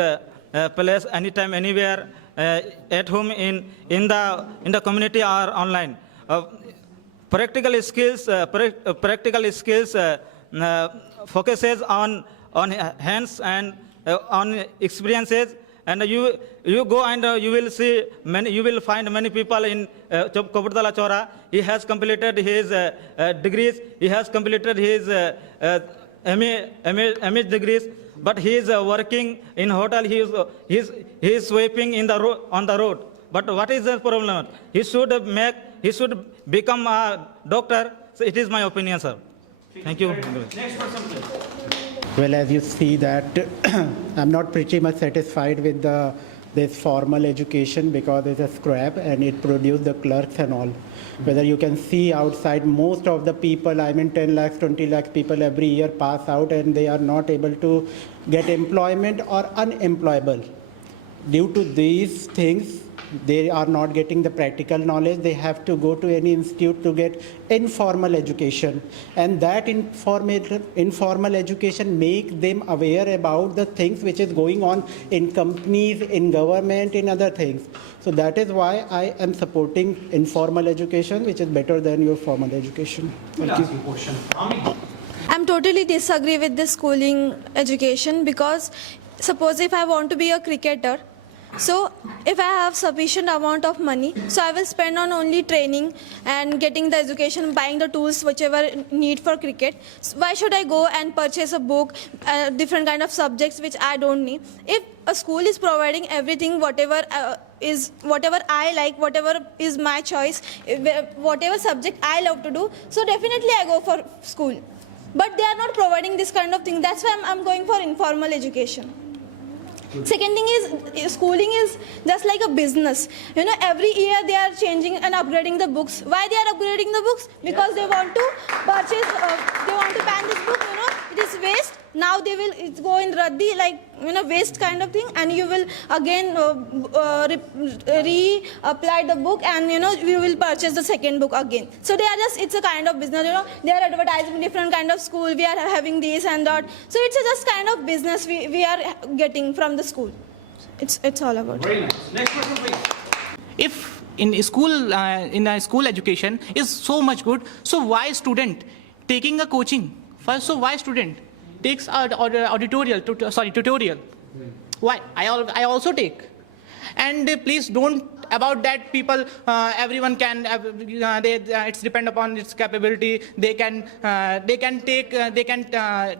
place anytime, anywhere, at home, in the community or online. practical skills, focuses on hands and on experiences. And you go and you will see you will find many people in Kapurthala Chowra. He has completed his degrees. He has completed his MA degrees. But he is working in hotel. He is sweeping on the road. But what is the problem? He should become a doctor. So it is my opinion, sir. Thank you. Next person, please. Well, as you see that I'm not pretty much satisfied with this formal education because it's a scrap and it produced the clerks and all. Whether you can see outside, most of the people, 10 lakhs, 20 lakhs people every year pass out and they are not able to get employment or unemployable. Due to these things, they are not getting the practical knowledge. They have to go to any institute to get informal education. And that informal education make them aware about the things which is going on in companies, in government, in other things. So that is why I am supporting informal education, which is better than your formal education. Thank you. I'm totally disagree with this schooling education because suppose if I want to be a cricketer, so if I have sufficient amount of money, so I will spend on only training and getting the education, buying the tools, whichever need for cricket. So why should I go and purchase a book, different kind of subjects which I don't need? If a school is providing everything, whatever I like, whatever is my choice, whatever subject I love to do, so definitely I go for school. But they are not providing this kind of thing. That's why I'm going for informal education. Second thing is, schooling is just like a business. Every year they are changing and upgrading the books. Why they are upgrading the books? Because they want to purchase, they want to ban this book, it is waste. Now it's go in Raddi, like, waste kind of thing. And you will again reapply the book and, you will purchase the second book again. So it's a kind of business, They are advertising different kind of school. We are having this and that. So it's just kind of business we are getting from the school. It's all about. Very nice. Next person, please. If in a school education is so much good, so why student taking a coaching? First, so why student takes tutorial? Why? I also take. And please don't about that people. Everyone can. It's depend upon its capability. They can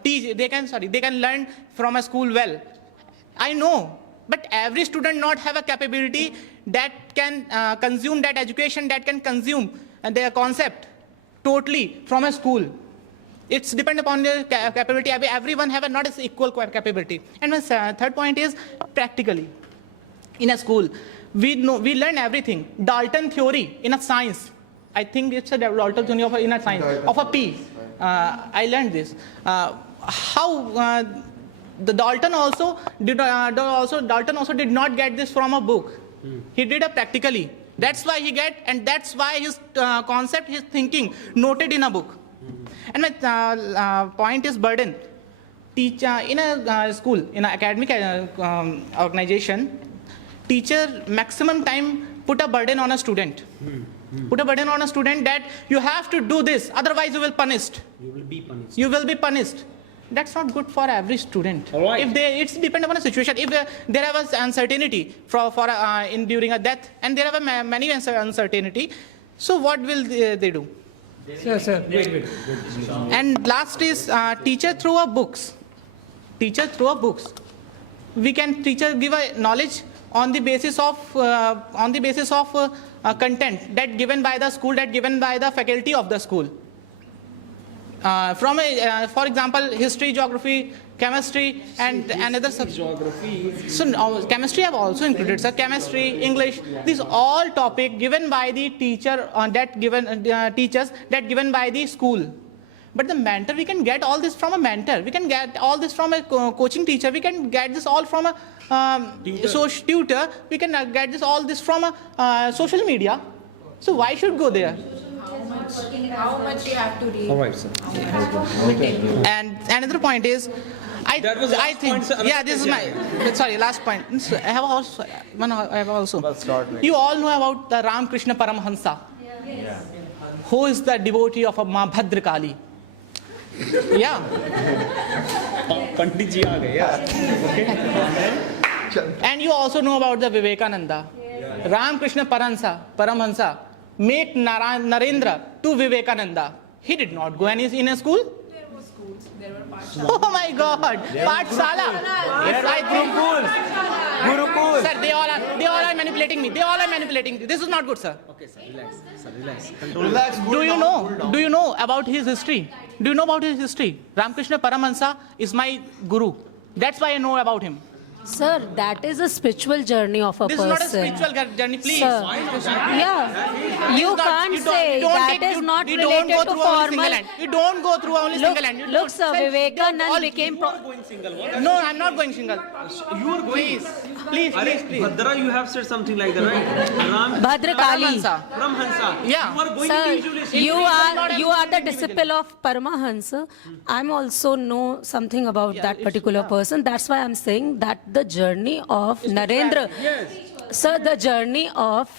teach. They can learn from a school well. I know, but every student not have a capability that can consume that education, that can consume their concept totally from a school. It's depend upon their capability. Everyone have not as equal capability. And my third point is practically. In a school, we learn everything. Dalton theory in a science. I think it's a Dalton theory in a science of a P. I learned this. The Dalton also did not get this from a book. He did it practically. That's why he get, and that's why his concept, his thinking noted in a book. And my point is burden. Teacher in a school, in an academic organization, teacher maximum time put a burden on a student. Put a burden on a student that you have to do this, otherwise you will punished. You will be punished. You will be punished. That's not good for every student. All right. It's depend upon a situation. If there have uncertainty during a death, and there have many uncertainty, so what will they do? Sir. Wait. And last is teacher through a books. Teacher through a books. We can teacher give a knowledge on the basis of content that given by the school, that given by the faculty of the school. For example, history, geography, chemistry, and another subject. Geography. So chemistry have also included. So chemistry, English, these all topic given by the teacher teachers that given by the school. But the mentor, we can get all this from a mentor. We can get all this from a coaching teacher. We can get this all from a tutor. We can get all this from a social media. So why should go there? How much you have to read? All right, sir. And another point is, I think this is my last point. I have also. You all know about the Ramakrishna Paramahansa. Who is the devotee of Ma Bhadrakali? Yeah. Pandit ji aa gaye. And you also know about the Vivekananda. Ramakrishna Paramhansa met Narendra to Vivekananda. He did not go in a school. There were schools. There were parts. Oh my God! Pathshala. Gurukul. Sir, they all are manipulating me. They all are manipulating me. This is not good, sir. Okay, sir, relax. Sir, relax. Do you know about his history? Do you know about his history? Ramakrishna Paramahansa is my guru. That's why I know about him. Sir, that is a spiritual journey of a This person. is not a spiritual journey, please. Sir, yeah, you can't say that is not you don't related go to through only single formal. hand. You don't go through only Look, single hand. You look, don't- sir, Sir, Vivekananda became. going single. What? No, I'm not going single. You are going. Please. Bhadra, you have said something like that, right? Ram Bhadrakali. Ramhansa. Yeah. You are going Sir, individually. you are the disciple of Paramahansa. I'm also know something about that particular person. That's why I'm saying that the journey of Narendra. Sir, the journey of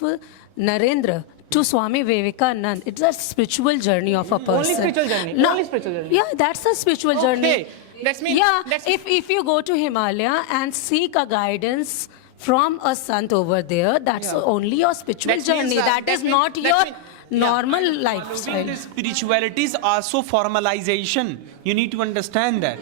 Narendra to Swami Vivekananda, it's a spiritual journey of a person. spiritual journey, No, only spiritual journey. Yeah, that's a spiritual journey. Okay, that's mean. Yeah, that's if you go to Himalaya and seek a guidance from a sant over there, that's only your spiritual That means, journey. That is not your normal lifestyle. This spirituality is also formalization. You need to understand that.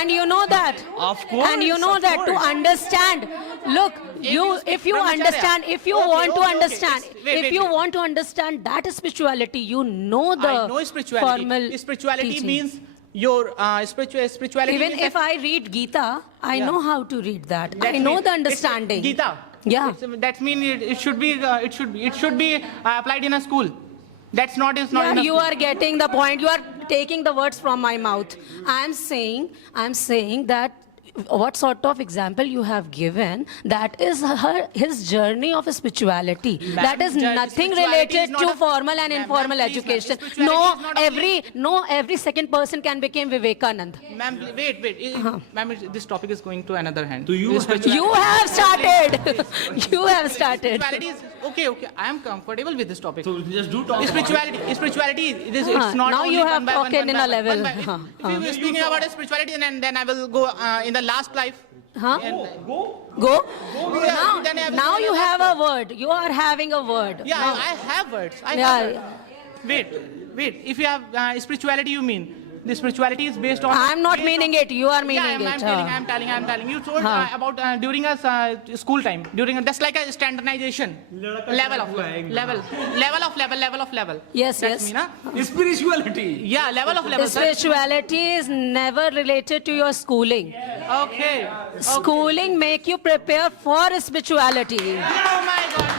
And you know that. Of course, And you know of that to course. understand. Look, if you understand, if you want to understand, if you want to understand that spirituality, you know the I know spirituality. formal Spirituality teaching. means your spirituality. Even means if that- I read Gita, I Yeah. know how to read that. That I know means the it's understanding. Gita. Yeah. That means it should be applied in a school. That's not is not. Yeah, in a you school. are getting the point. You are taking the words from my mouth. I'm saying that what sort of example you have given, that is his journey of spirituality. That is nothing spirituality related is not to a- formal and Ma'am, informal please, ma'am, education. spirituality is not Every second person can become Vivekananda. Ma'am, wait. Ma'am, this topic is going to another hand. Do you This have- spirituality- You have started. You have started. Spirituality is okay. I am comfortable with this topic. So just do talk. Spirituality. It's not Now only you have one by one, taken one in by a one, level. one by- If you were speaking about a spirituality, then I will go in the last life. Huh? Go. Go. Yeah, then I will Now go in you the have last a word. You are having a word. Yeah, Now- I have words. I Yeah. have words. Wait. If you have spirituality, you mean the spirituality is based on. I'm not based meaning on- it. You are meaning yeah, it. I'm telling. You told Huh. about during us school time, just like a standardization level of level. Yes, That's yes. me, na? Spirituality. Yeah, level of level. sir. Spirituality is never related to your schooling. Okay. Schooling make you prepare for spirituality. Oh my God.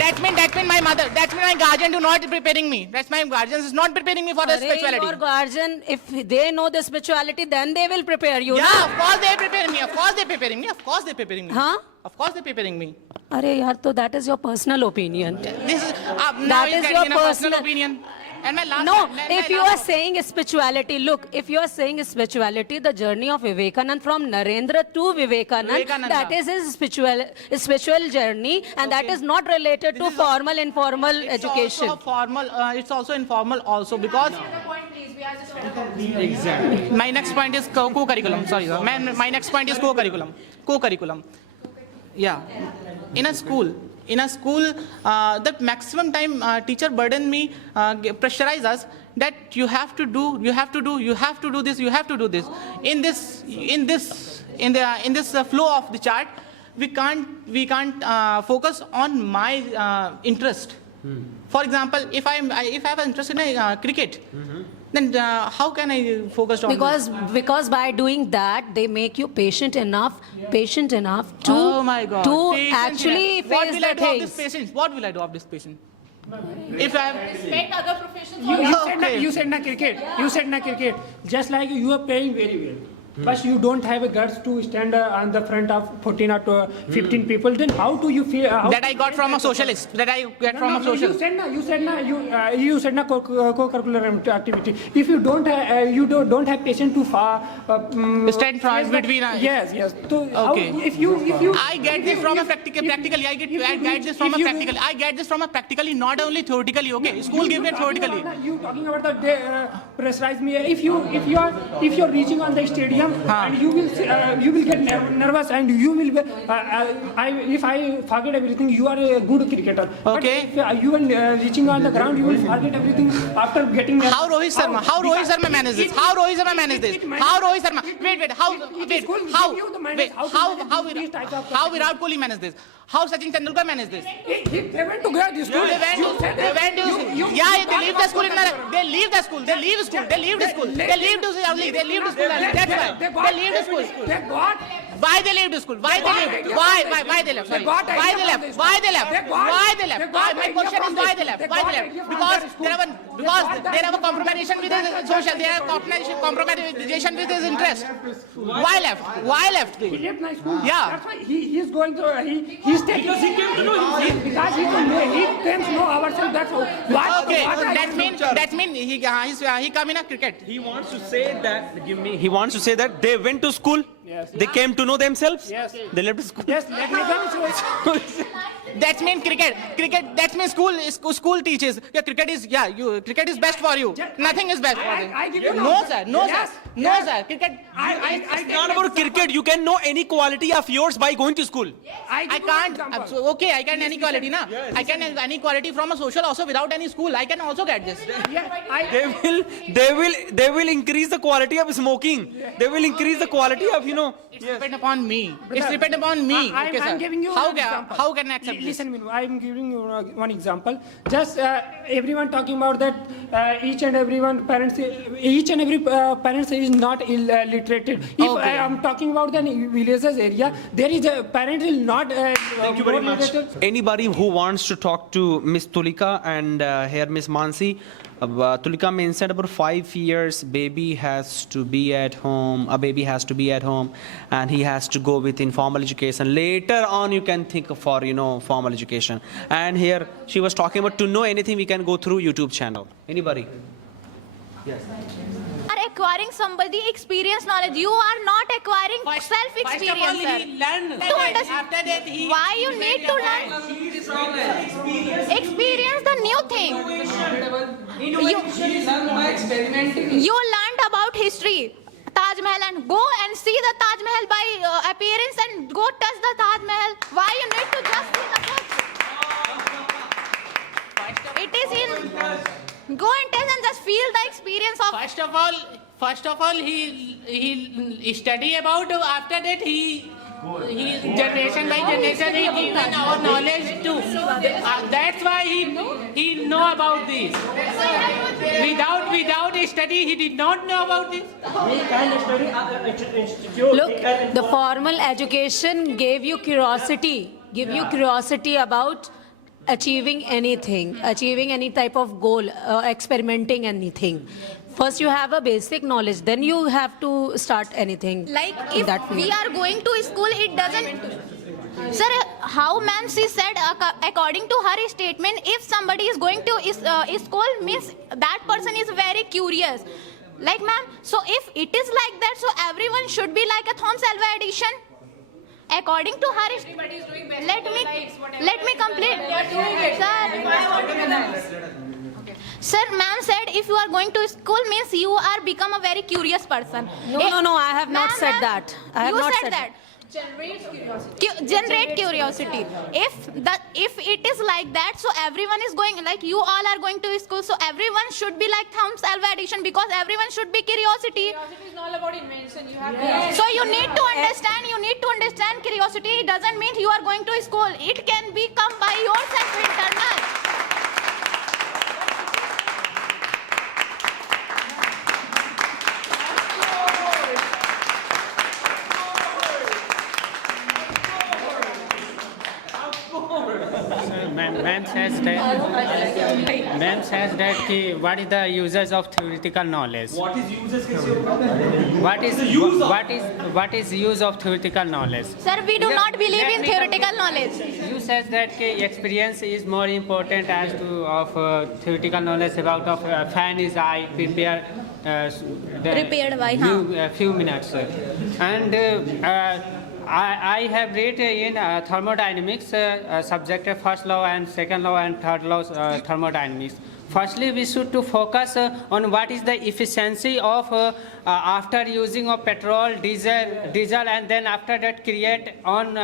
That means my mother. That means my guardian do not preparing me. That's my guardian is not preparing me for the spirituality. Your guardian, if they know the spirituality, then they will prepare you. Yeah, na? of course they're preparing me. Of course they're preparing me. Huh? Of course they're preparing me. Arey yaar, to that is your personal opinion. This is now That it's is getting your in a personal personal- opinion. And my last. No, and if my you last are saying spirituality, look, if you are saying spirituality, the journey of Vivekananda from Narendra to Vivekananda, that is his spiritual journey, and that is not related to formal, informal it's education. Also formal. It's also informal also because. Exactly. My next point is co-curriculum. Sorry, sir. My next point is co-curriculum. Co-curriculum. Yeah. In a school, the maximum time teacher burden me, pressurize us that you have to do this. In this flow of the chart, we can't focus on my interest. For example, if I have an interest in cricket, then how can I focus on Because by doing that, they make you patient enough to, oh my God. to Patience actually enough. What face will I the do of things. this patient? What will I do of this patient? If I have... Respect other professions. You said You said na cricket. Just like you are playing very well. but you don't have a guts to stand on the front of 14 or 15 people, then how do you feel? That I got from a socialist. That I get from a socialist. You said na co-curricular activity. If you don't have patience to Stand from between. Yes. So Okay. if you I get this from a practically. I get this from a practical. I get this from a practically, not only theoretically. Okay, school give me theoretically. You talking about the pressurize me. If you're reaching on the stadium and you will get nervous and you will be, if I forget everything, you are a good cricketer. Okay. But if you are reaching on the ground, you will forget everything after getting nervous. How Rohit Sharma manage this? How Rohit Sharma manage this? How Rohit Sharma? Wait. How Virat Kohli manage this? How Sachin Tendulkar manage this? They went to grad school. Yeah, they leave the school. They leave the school. They leave school. They leave the school. They leave the school. They leave the school. That's why. They leave the school. They got. Why they leave the school? Why they leave? Why they left? Sorry. Why they left? Why they left? Why they left? My question is why they left? Why they left? Because there have a compromisation with his social. There have compromisation with his interest. Why left? Why left? He left my school. Yeah. That's why he is going to. He's taking. He came to know. Because he came to know ourselves. That's why. Okay. That means he come in a cricket. He wants to say that. He wants to say that they went to school. Yes. They came to know themselves. Yes. They left school. Yes. Let me come. That means cricket. That means school teaches. Yeah, cricket is best for you. Nothing is best for you. I give you No, sir. No, sir. Cricket. It's not about cricket. You can know any quality of yours by going to school. I can't. Okay, I can any quality, na. I can any quality from a social also without any school. I can also get this. They will increase the quality of smoking. They will increase the quality of It's depend upon me. It's depend upon me. Okay, sir. I'm giving you one example. How can I accept this? Listen, I'm giving you one example. Just everyone talking about that each and every parents is not illiterate. If I am talking about the villages area, there is a parent will not. Thank you very much. Anybody who wants to talk to Miss Tulika and here Miss Mansi, Tulika mentioned about 5 years baby has to be at home, and he has to go with informal education. Later on you can think for formal education. And here she was talking about to know anything we can go through YouTube channel. Anybody? Yes. Are acquiring somebody experience knowledge. You are not acquiring self experience. He learned. After that, Why you need to learn? Experience the new thing. You learned about history. Taj Mahal, and go and see the Taj Mahal by appearance and go touch the Taj Mahal. Why you need to just see the books? It is in. Go and test and just feel the experience of. First of all, he study about. After that, he generation by generation he given our knowledge too. That's why he know about this. Without study, he did not know about this. Look, the formal education gave you curiosity about achieving anything, achieving any type of goal, experimenting anything. First you have a basic knowledge, then you have to start anything. Like if we are going to school, it doesn't. Sir, how ma'am she said, according to her statement, if somebody is going to school, means that person is very curious. Like ma'am, so if it is like that, so everyone should be like a Thomson Alva edition. According to her, let me complete. Sir, ma'am said if you are going to school means you are become a very curious person. No, I have not said that. I have not said that. Generate curiosity. If it is like that, so everyone is going, like you all are going to school, so everyone should be like Thomson Alva edition, because everyone should be curiosity. Curiosity is all about invention. You have So you need to understand curiosity. It doesn't mean you are going to school. It can be come by yourself internal. ma'am says that what is the uses of theoretical knowledge? What is uses? What is use of theoretical knowledge? Sir, we do not believe Let in me theoretical knowledge. You says that experience is more important as to of theoretical knowledge about of fan is I prepare Prepared by, few minutes and I have read in thermodynamics subject first law and second law and third law thermodynamics. Firstly, we should to focus on what is the efficiency of after using of petrol, diesel, and then after that create on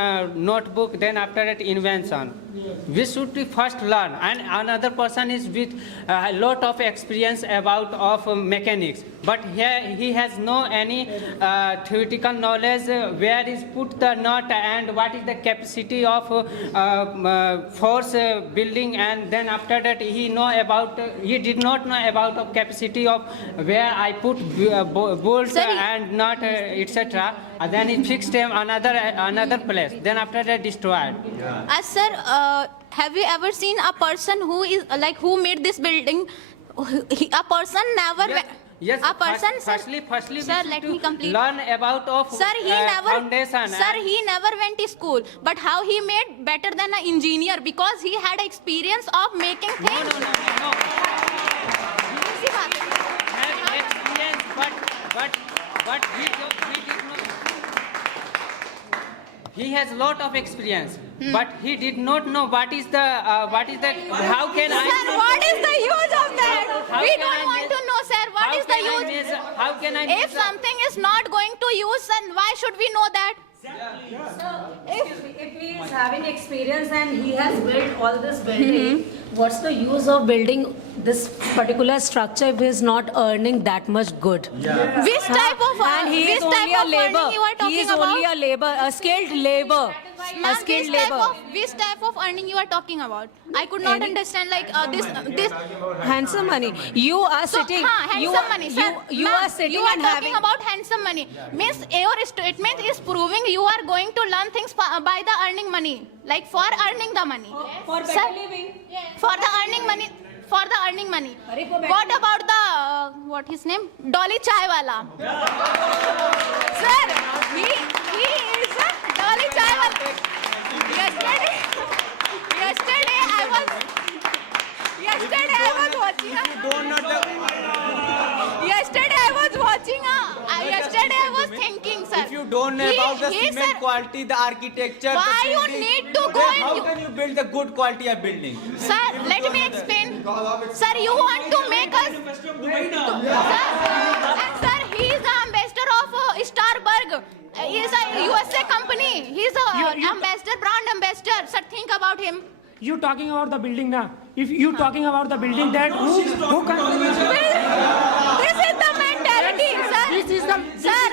notebook. Then after that invention, we should to first learn. And another person is with a lot of experience about of mechanics, but here he has no any theoretical knowledge where is put the nut and what is the capacity of force building, and then after that he did not know about of capacity of where I put bolt and nut etc. And then he fixed them another place. Then after that destroyed. Sir, have you ever seen a person who is like who made this building? A person never. Yes. A person. Firstly, sir, let me complete. Learn about of Sir, he never. foundation. Sir, he never went to school. But how he made better than an engineer? Because he had experience of making things. No. Have experience, but he did not. He has lot of experience, but he did not know what is the how can Sir, what is the use of that? We don't want to know, sir. What is the use? How can I? If something is not going to use, then why should we know that? If he is having experience and he has built all this building, what's the use of building this particular structure if he is not earning that much good? Which type of And he is only a labor. He is only a labor, a skilled labor. Ma'am, skilled labor. which type of earning you are talking about? I could not understand like this. Handsome money. You are sitting. Handsome money, sir. You Ma'am, are sitting you are and talking having. about handsome money. Means your statement is proving you are going to learn things by the earning money, like for earning the money. For Sir, better living. For the earning money. For the earning money. What about the what his name? Dolly Chai wala. Sir, he is a Dolly Chai wala. Yesterday I was watching. Yesterday I was thinking, sir. If you don't know about the cement quality, the architecture, why the you building, need to go then in? how can you build the good quality of building? Sir, let me explain. Sir, you want to make us. Sir, he is the ambassador of Starburg. He is a USA company. He is a ambassador, brand ambassador. Sir, think about him. You talking about the building now? If you talking about the building, that who can? This is the mentality, sir. This is the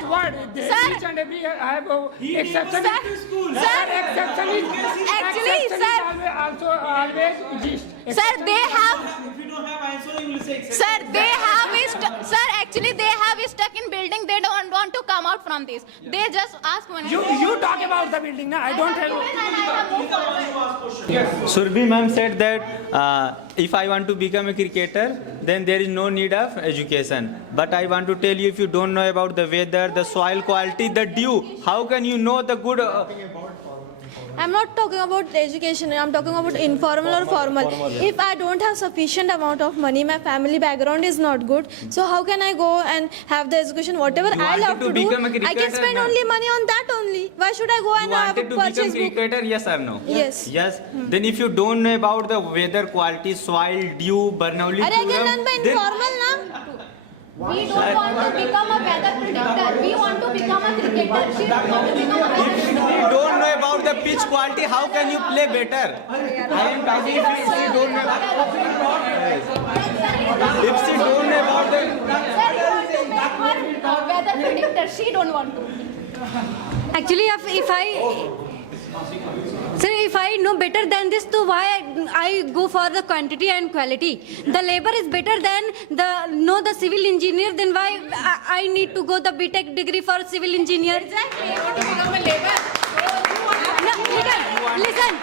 word. Sir. Each and every I have exception. Sir, Exception is actually, sir. Also always exist. Sir, they have. Sir, they have. Sir, actually, they have stuck in building. They don't want to come out from this. They just ask money. You talk about the building now. I don't tell. Surbhi ma'am said that if I want to become a cricketer, then there is no need of education. But I want to tell you, if you don't know about the weather, the soil quality, the dew, how can you know the good? I'm not talking about education, I'm talking about informal or formal. If I don't have sufficient amount of money, my family background is not good, so how can I go and have the education, whatever I love to do, I can spend only money on that only. Why should I go and have a You wanted to purchase become book? cricketer, yes or no? Yes. Yes. Then if you don't know about the weather quality, soil, dew, Bernoulli, I can learn by then informal now. We don't want to become a weather predictor. We want to become a cricketer. She don't want to become a weather if you don't know about the pitch quality, how can you play better? I am talking if she don't know. If she don't know about the. Sir, you want to make her weather predictor. She don't want to. Actually, if I know better than this, so why I go for the quantity and quality? The labor is better than the civil engineer. Then why I need to go the BTech degree for civil engineer? Exactly. You want to become a labor. No, listen.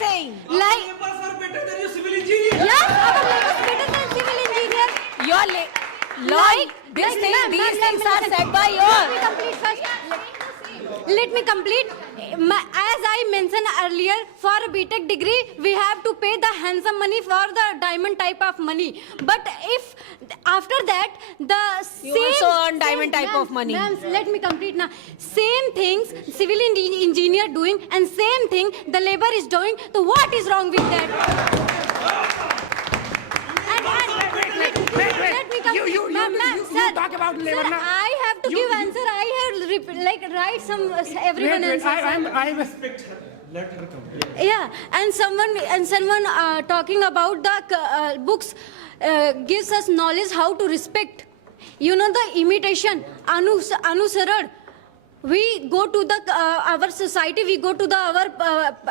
saying? Like, Labors are better than your civil engineer. yes, our labor is better than civil engineer. Your Lord, these things are said by your. Let me complete first. Let me complete. As I mentioned earlier, for a BTech degree, we have to pay the handsome money for the diamond type of money. But if after that, the You same also earn diamond type ma'am, of money. Ma'am, let me complete now. Same things civil engineer doing and same thing the labor is doing. So what is wrong with that? Let me come. Ma'am, sir, talk about labor sir, now. I have to give answer. I have write some everyone answer. I respect her. Let her come. Yeah, and someone talking about the books gives us knowledge how to respect. You know the imitation, anusaran. We go to the our society. We go to the our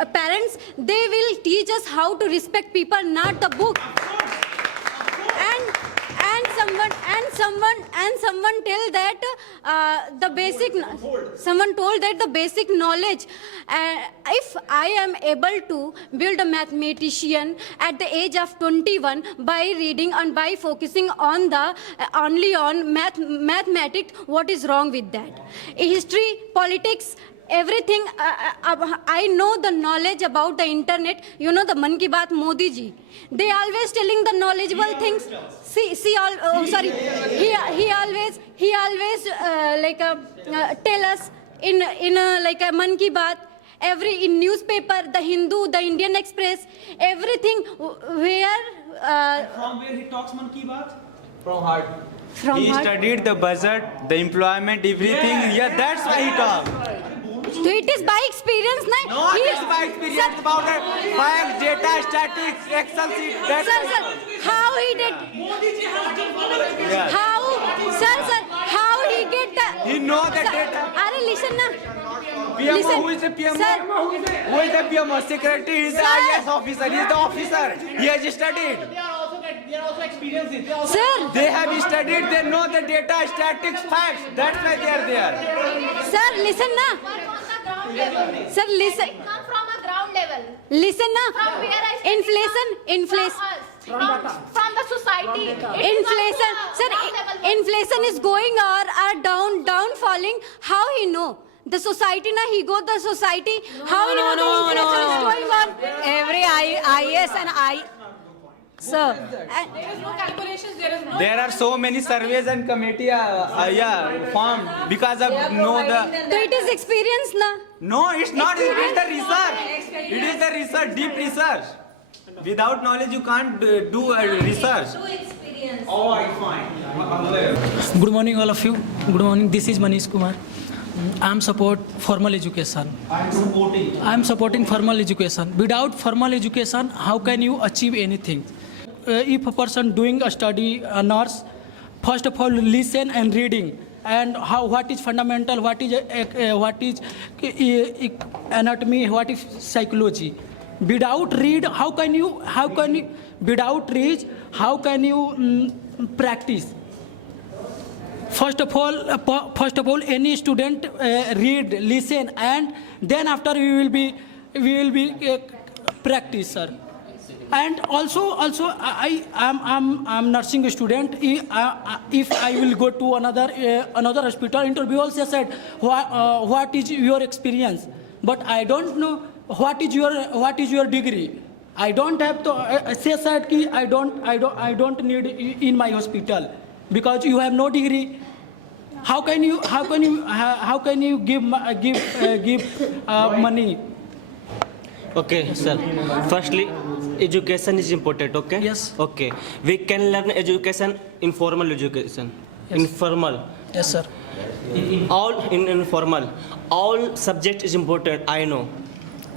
parents. They will teach us how to respect people, not the book. And someone tell that the basic someone told that the basic knowledge if I am able to build a mathematician at the age of 21 by reading and by focusing on the only on mathematics, what is wrong with that? History, politics, everything. I know the knowledge about the internet. You know the Man Ki Baat Modi ji. They always telling the knowledgeable things. See all. Oh, sorry. He always tell us in like a Man Ki Baat. Every in newspaper, the Hindu, the Indian Express, everything. Where From where he talks Man Ki Baat? From heart. from He heart. studied the budget, the employment, everything. Yeah, that's why he talked. So it is by experience, na? No, it's my experience about it. Facts, data, statistics, Excel sheet. That's Sir, how he did? Yeah. How he get the? He know the Sir, data. Are listen na? PMO, Listen, who is the PMO? sir. Who is the PMO? Secretary, he is the Sir. IS officer. He is the officer. He has studied. They are also experienced in it. Sir, They have studied. They know the data, statistics, facts. That's why they are there. sir, listen na. Sir, listen. Come from a ground level. Listen na. From where I study Inflation. From the society. Inflation. Sir, inflation is going or down falling. How he know? The society na, he go the society. How he know the inflation is going on? Every IS and I. Sir, There is no calculations. There is no. There are so many surveys and committee formed because of So it is experience na. No, it's not. It is the research. It is the research, deep research. Without knowledge, you can't do research. Oh, it's fine. Good morning, all of you. Good morning. This is Manish Kumar. I am support formal education. I am supporting formal education. Without formal education, how can you achieve anything? If a person doing a study, a nurse, first of all listen and reading, and what is fundamental, what is anatomy, what is psychology. Without read, how can you without read, how can you practice? First of all, any student read, listen, and then after we will be practice, sir. And also I'm nursing student. If I will go to another hospital, interview also said what is your experience, but I don't know what is your degree. I don't have to say that I don't need in my hospital because you have no degree. How can you give money? Okay, sir. Firstly, education is important, okay? Yes. Okay. We can learn education, informal education. Yes. Informal. Yes, sir. All in informal. All subject is important, I know.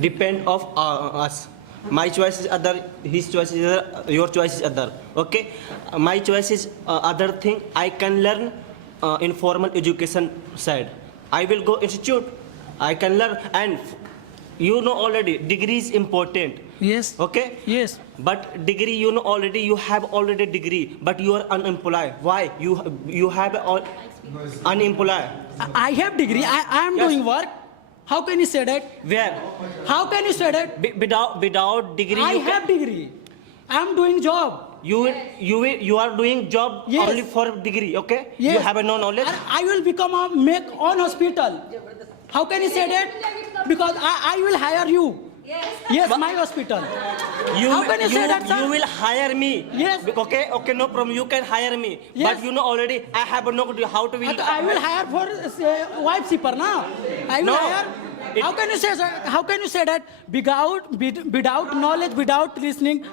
Depend of us. My choice is other, his choice is other, your choice is other. Okay? My choice is other thing. I can learn informal education side. I will go institute. I can learn, and you know already degree is important. Yes. Okay? Yes. But degree, you know already, you have already degree, but you are unemployed. Why? You have unemployed. I have degree. I am Yes. doing work. How can you say that? Where? How can you say that? Without degree, I you can- have degree. I'm doing job. You are doing job Yes. only for degree, okay? Yes. You have no knowledge. And I will become make own hospital. How can you say that? Because I will hire you. Yes, my hospital. How can you say that, sir? You will hire me. Yes. Okay, no problem. You can hire me. Yes. But you know already, I have no clue how to will. I will hire for wife shipper, na? I will No. hire. How can you say, sir? How can you say that without knowledge, without listening?